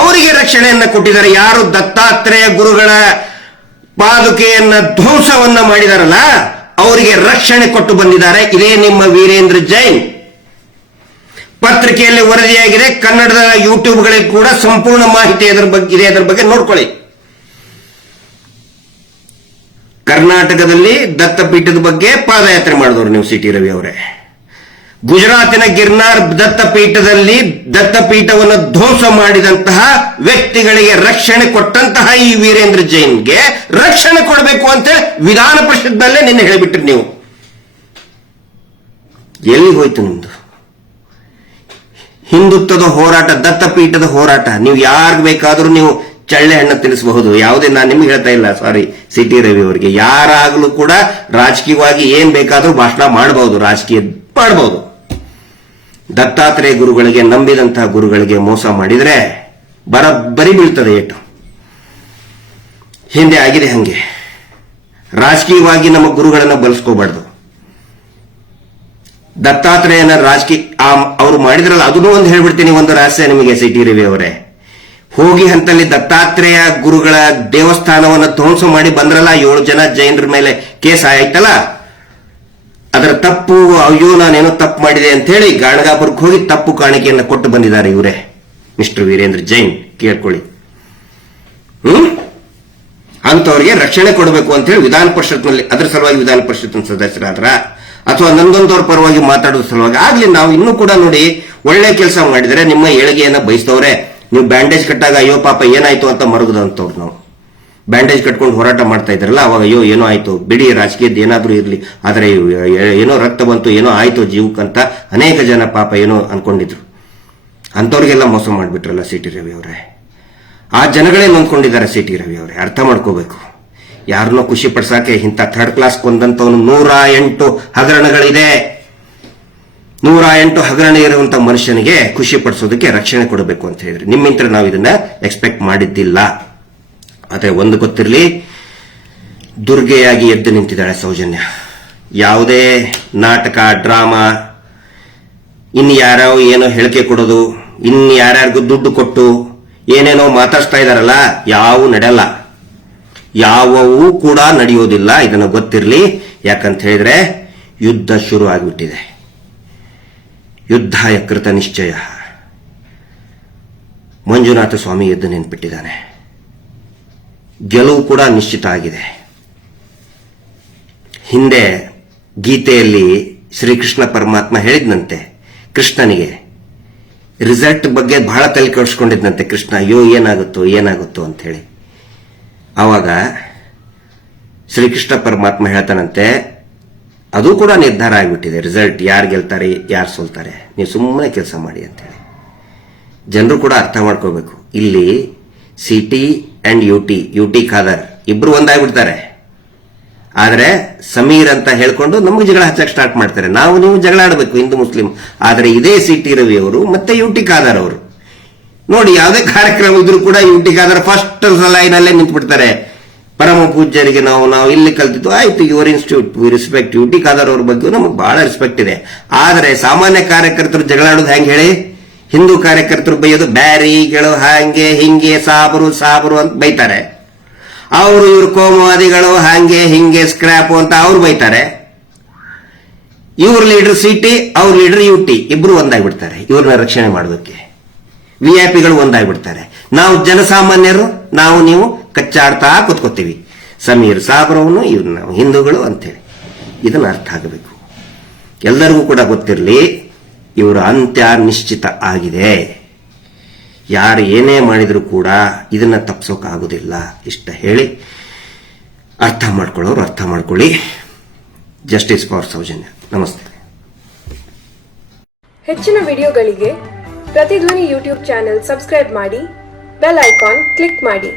A: ಅವರಿಗೆ ರಕ್ಷಣೆಯನ್ನ ಕೊಟ್ಟಿದ್ದಾರೆ ಯಾರು ದತ್ತಾತ್ರೇಯ ಗುರುಗಳ ಪಾದುಕೆಯನ್ನ ಧ್ವಂಸವನ್ನ ಮಾಡಿದಾರಲ್ಲ ಅವರಿಗೆ ರಕ್ಷಣೆ ಕೊಟ್ಟು ಬಂದಿದ್ದಾರೆ ಇದೇ ನಿಮ್ಮ ವೀರೇಂದ್ರ ಜೈನ್ ಪತ್ರಿಕೆಯಲ್ಲಿ ವರದಿಯಾಗಿದೆ ಕನ್ನಡದ ಯೂಟ್ಯೂಬ್ಗಳಿಗೆ ಕೂಡ ಸಂಪೂರ್ಣ ಮಾಹಿತಿ ಅದರ ಬಗ್ಗೆ ಇದೆ ಅದರ ಬಗ್ಗೆ ನೋಡ್ಕೊಳ್ಳಿ ಕರ್ನಾಟಕದಲ್ಲಿ ದತ್ತಪೀಠದ ಬಗ್ಗೆ ಪಾದಯಾತ್ರೆ ಮಾಡಿದವರು ನೀವು ಸಿ ರವಿ ಅವರೇ ಗುಜರಾತಿನ ಗಿರ್ನಾರ್ ದತ್ತಪೀಠದಲ್ಲಿ ದತ್ತಪೀಠವನ್ನು ಧ್ವಂಸ ಮಾಡಿದಂತಹ ವ್ಯಕ್ತಿಗಳಿಗೆ ರಕ್ಷಣೆ ಕೊಟ್ಟಂತಹ ಈ ವೀರೇಂದ್ರ ಜೈನ್ಗೆ ರಕ್ಷಣೆ ಕೊಡಬೇಕು ಅಂತ ವಿಧಾನ ಪರಿಷತ್ನಲ್ಲೇ ನಿನ್ನೆ ಹೇಳಿಬಿಟ್ರಿ ನೀವು ಎಲ್ಲಿ ಹೋಯ್ತು ನಿಮ್ದು ಹಿಂದುತ್ವದ ಹೋರಾಟ ದತ್ತಪೀಠದ ಹೋರಾಟ ನೀವು ಯಾರಿಗೆ ಬೇಕಾದರೂ ನೀವು ಚಳ್ಳೆ ಹಣ್ಣು ತಿಳಿಸಬಹುದು ಯಾವುದೇ ನಾನು ನಿಮ್ಗೆ ಹೇಳ್ತಾ ಇಲ್ಲ ಸಾರಿ ಸಿ ಟಿ ರವಿ ಅವರಿಗೆ ಯಾರಾಗಲೂ ಕೂಡ ರಾಜಕೀಯವಾಗಿ ಏನ್ ಬೇಕಾದರೂ ಭಾಷಣ ಮಾಡಬಹುದು ರಾಜಕೀಯ ಮಾಡಬಹುದು ದತ್ತಾತ್ರೇಯ ಗುರುಗಳಿಗೆ ನಂಬಿದಂತಹ ಗುರುಗಳಿಗೆ ಮೋಸ ಮಾಡಿದರೆ ಬರಬ್ಬರಿ ಬೀಳ್ತದೆ ಏಟು ಹಿಂದೆ ಆಗಿದೆ ಹಂಗೆ ರಾಜಕೀಯವಾಗಿ ನಮ್ಮ ಗುರುಗಳನ್ನು ಬಳಸ್ಕೋಬಾರ್ದು ದತ್ತಾತ್ರೇಯನ ರಾಜಕೀಯ ಅವರು ಮಾಡಿದ್ರಲ್ಲ ಅದನ್ನು ಒಂದು ಹೇಳ್ಬಿಡ್ತೀನಿ ಒಂದು ರಹಸ್ಯ ನಿಮಗೆ ಸಿಟಿ ರವಿ ಅವರೇ ಹೋಗಿ ಹಂತಲ್ಲಿ ದತ್ತಾತ್ರೇಯ ಗುರುಗಳ ದೇವಸ್ಥಾನವನ್ನು ಧ್ವಂಸ ಮಾಡಿ ಬಂದ್ರಲ್ಲ ಏಳು ಜನ ಜೈನರ ಮೇಲೆ ಕೇಸ್ ಆಯ್ತಲ್ಲ ಅದರ ತಪ್ಪು ಅಯ್ಯೋ ನಾನೇನೋ ತಪ್ಪು ಮಾಡಿದೆ ಅಂತ ಹೇಳಿ ಗಾಣಗಾಪುರಕ್ಕೆ ಹೋಗಿ ತಪ್ಪು ಕಾಣಿಕೆಯನ್ನು ಕೊಟ್ಟು ಬಂದಿದ್ದಾರೆ ಇವರೇ ಮಿಸ್ಟರ್ ವೀರೇಂದ್ರ ಜೈನ್ ಕೇಳ್ಕೊಳ್ಳಿ ಹ್ಮ್ ಅಂತವ್ರಿಗೆ ರಕ್ಷಣೆ ಕೊಡಬೇಕು ಅಂತ ಹೇಳಿ ವಿಧಾನ ಪರಿಷತ್ನಲ್ಲಿ ಅದರ ಸಲುವಾಗಿ ವಿಧಾನ ಪರಿಷತ್ ಸದಸ್ಯರಾದ್ರ ಅಥವಾ ನಂದೊಂದವ್ರ ಪರವಾಗಿ ಮಾತಾಡೋ ಸಲುವಾಗಿ ಆಗ್ಲಿ ನಾವು ಇನ್ನೂ ಕೂಡ ನೋಡಿ ಒಳ್ಳೆ ಕೆಲಸ ಮಾಡಿದರೆ ನಿಮ್ಮ ಏಳಿಗೆಯನ್ನ ಬಯಸ್ತವ್ರೆ ನೀವು ಬ್ಯಾಂಡೇಜ್ ಕಟ್ಟಾಗ ಅಯ್ಯೋ ಪಾಪ ಏನಾಯ್ತು ಅಂತ ಮರುಗದಂತವ್ರು ನಾವು ಬ್ಯಾಂಡೇಜ್ ಕಟ್ಕೊಂಡು ಹೋರಾಟ ಮಾಡ್ತಾ ಇದ್ರಲ್ಲ ಅವಾಗ ಅಯ್ಯೋ ಏನೋ ಆಯಿತು ಬಿಡಿ ರಾಜಕೀಯದ ಏನಾದರೂ ಇರಲಿ ಆದರೆ ಏನೋ ರಕ್ತ ಬಂತು ಏನೋ ಆಯಿತು ಜೀವಕ್ಕಂತ ಅನೇಕ ಜನ ಪಾಪ ಏನೋ ಅನ್ಕೊಂಡಿದ್ರು ಅಂಥವ್ರಿಗೆಲ್ಲ ಮೋಸ ಮಾಡಿಬಿಟ್ರಲ್ಲ ಸಿ ರವಿ ಅವರೇ ಆ ಜನಗಳೇ ನೊಂದ್ಕೊಂಡಿದ್ದಾರೆ ಸಿ ಟಿ ರವಿ ಅವರೇ ಅರ್ಥ ಮಾಡ್ಕೋಬೇಕು ಯಾರನ್ನೋ ಖುಷಿ ಪಡಿಸೋಕೆ ಇಂಥ ಥರ್ಡ್ ಕ್ಲಾಸ್ ಕೊಂದಂಥವನು ನೂರ ಎಂಟು ಹಗರಣಗಳಿದೆ ನೂರ ಎಂಟು ಹಗರಣ ಇರುವಂಥ ಮನುಷ್ಯನಿಗೆ ಖುಷಿ ಪಡಿಸೋದಕ್ಕೆ ರಕ್ಷಣೆ ಕೊಡಬೇಕು ಅಂತ ಹೇಳಿದ್ರೆ ನಿಮ್ಮಿಂದ ನಾವು ಇದನ್ನ ಎಕ್ಸ್ಪೆಕ್ಟ್ ಮಾಡಿದ್ದಿಲ್ಲ ಆದರೆ ಒಂದು ಗೊತ್ತಿರಲಿ ದುರ್ಗೆಯಾಗಿ ಎದ್ದು ನಿಂತಿದ್ದಾಳೆ ಸೌಜನ್ಯ ಯಾವುದೇ ನಾಟಕ ಡ್ರಾಮಾ ಇನ್ನು ಯಾರೋ ಏನೋ ಹೇಳಿಕೆ ಕೊಡೋದು ಇನ್ನು ಯಾರ್ಯಾರಿಗೂ ದುಡ್ಡು ಕೊಟ್ಟು ಏನೇನೋ ಮಾತಾಡ್ತಾ ಇದ್ದಾರಲ್ಲ ಯಾವೂ ನಡೆಯಲ್ಲ ಯಾವವೂ ಕೂಡ ನಡೆಯೋದಿಲ್ಲ ಇದನ್ನು ಗೊತ್ತಿರಲಿ ಯಾಕಂತ ಹೇಳಿದ್ರೆ ಯುದ್ಧ ಶುರು ಆಗಿಬಿಟ್ಟಿದೆ ಯುದ್ಧ ಯಕೃತ ನಿಶ್ಚಯ ಮಂಜುನಾಥ ಸ್ವಾಮಿ ಎದ್ದು ನೆನ್ಪಿಟ್ಟಿದ್ದಾನೆ ಗೆಲುವು ಕೂಡ ನಿಶ್ಚಿತ ಆಗಿದೆ ಹಿಂದೆ ಗೀತೆಯಲ್ಲಿ ಶ್ರೀಕೃಷ್ಣ ಪರಮಾತ್ಮ ಹೇಳಿದ್ನಂತೆ ಕೃಷ್ಣನಿಗೆ ರಿಸಲ್ಟ್ ಬಗ್ಗೆ ಬಹಳ ತಲೆ ಕೆಡಿಸ್ಕೊಂಡಿದ್ನಂತೆ ಕೃಷ್ಣ ಅಯ್ಯೋ ಏನಾಗುತ್ತೋ ಏನಾಗುತ್ತೋ ಅಂತ ಹೇಳಿ ಆವಾಗ ಶ್ರೀಕೃಷ್ಣ ಪರಮಾತ್ಮ ಹೇಳ್ತಾನಂತೆ ಅದು ಕೂಡ ನಿರ್ಧಾರ ಆಗಿಬಿಟ್ಟಿದೆ ರಿಸಲ್ಟ್ ಯಾರು ಗೆಲ್ತಾರೆ ಯಾರು ಸೋಲ್ತಾರೆ ನೀವು ಸುಮ್ಮನೆ ಕೆಲಸ ಮಾಡಿ ಅಂತೇಳಿ ಜನರು ಕೂಡ ಅರ್ಥ ಮಾಡ್ಕೋಬೇಕು ಇಲ್ಲಿ C T and U T U T Khader ಇಬ್ರು ಒಂದಾಗ್ಬಿಡ್ತಾರೆ ಆದರೆ ಸಮೀರ್ ಅಂತ ಹೇಳ್ಕೊಂಡು ನಮಗೆ ಜಗಳ ಹಚ್ಚಕ್ ಸ್ಟಾರ್ಟ್ ಮಾಡ್ತಾರೆ ನಾವು ನೀವು ಜಗಳ ಆಡಬೇಕು ಹಿಂದೂ ಮುಸ್ಲಿಂ ಆದರೆ ಇದೇ ಸಿ ಟಿ ರವಿ ಅವರು ಮತ್ತೆ ಯು ಟಿ ಖಾದರ್ ಅವರು ನೋಡಿ ಯಾವುದೇ ಕಾರ್ಯಕ್ರಮ ಇದ್ರೂ ಕೂಡ ಯು ಟಿ ಖಾದರ್ ಫಸ್ಟ್ ಲೈನಲ್ಲೇ ಬಿಡ್ತಾರೆ ಪರಮ ಪೂಜ್ಯರಿಗೆ ನಾವು ನಾವು ಇಲ್ಲಿ ಕಲ್ತಿದ್ದು ಆಯ್ತು your institute we respect U T Khader ಅವ್ರ ಬಗ್ಗೆ ನಮಗೆ ಬಹಳ ರೆಸ್ಪೆಕ್ಟ್ ಇದೆ ಆದರೆ ಸಾಮಾನ್ಯ ಕಾರ್ಯಕರ್ತರು ಜಗಳಾಡೋದು ಹೆಂಗೆ ಹೇಳಿ ಹಿಂದೂ ಕಾರ್ಯಕರ್ತರು ಬೈಯೋದು ಬ್ಯಾರಿಗಳು ಹಾಂಗೆ ಹಿಂಗೆ ಸಾಬರು ಸಾಬರು ಅಂತ ಬೈತಾರೆ ಅವರು ಇವರು ಕೋಮುವಾದಿಗಳು ಹಾಂಗೆ ಹಿಂಗೆ ಸ್ಕ್ರಾಪು ಅಂತ ಅವ್ರು ಬೈತಾರೆ ಇವ್ರ ಲೀಡರ್ ಸಿ ಟಿ ಅವ್ರ ಲೀಡರ್ ಯು ಟಿ ಇಬ್ರು ಒಂದಾಗ್ಬಿಡ್ತಾರೆ ಇವ್ರನ್ನ ರಕ್ಷಣೆ ಮಾಡೋದಕ್ಕೆ ವಿ ಐ ಪಿಗಳು ಒಂದಾಗ್ಬಿಡ್ತಾರೆ ನಾವು ಜನಸಾಮಾನ್ಯರು ನಾವು ನೀವು ಕಚ್ಚಾಡ್ತಾ ಕುತ್ಕೋತೀವಿ ಸಮೀರ್ ಸಾಬ್ರವನು ಇವ್ರು ನಾವು ಹಿಂದೂಗಳು ಅಂತೇಳಿ ಇದನ್ನ ಅರ್ಥ ಆಗಬೇಕು ಎಲ್ಲರಿಗೂ ಕೂಡ ಗೊತ್ತಿರಲಿ ಇವರ ಅಂತ್ಯ ನಿಶ್ಚಿತ ಆಗಿದೆ ಯಾರು ಏನೇ ಮಾಡಿದರೂ ಕೂಡ ಇದನ್ನು ತಪ್ಪಿಸೋಕ್ಕಾಗೋದಿಲ್ಲ ಇಷ್ಟ ಹೇಳಿ ಅರ್ಥ ಮಾಡ್ಕೊಳ್ಳೋರು ಅರ್ಥ ಮಾಡ್ಕೊಳ್ಳಿ ಜಸ್ಟಿಸ್ ಫಾರ್ ಸೌಜನ್ಯ ನಮಸ್ತೆ ಹೆಚ್ಚಿನ ವಿಡಿಯೋಗಳಿಗೆ ಪ್ರತಿಧ್ವನಿ ಯೂಟ್ಯೂಬ್ ಚಾನೆಲ್ ಸಬ್ಸ್ಕ್ರೈಬ್ ಮಾಡಿ ಬೆಲ್ ಐಕಾನ್ ಕ್ಲಿಕ್ ಮಾಡಿ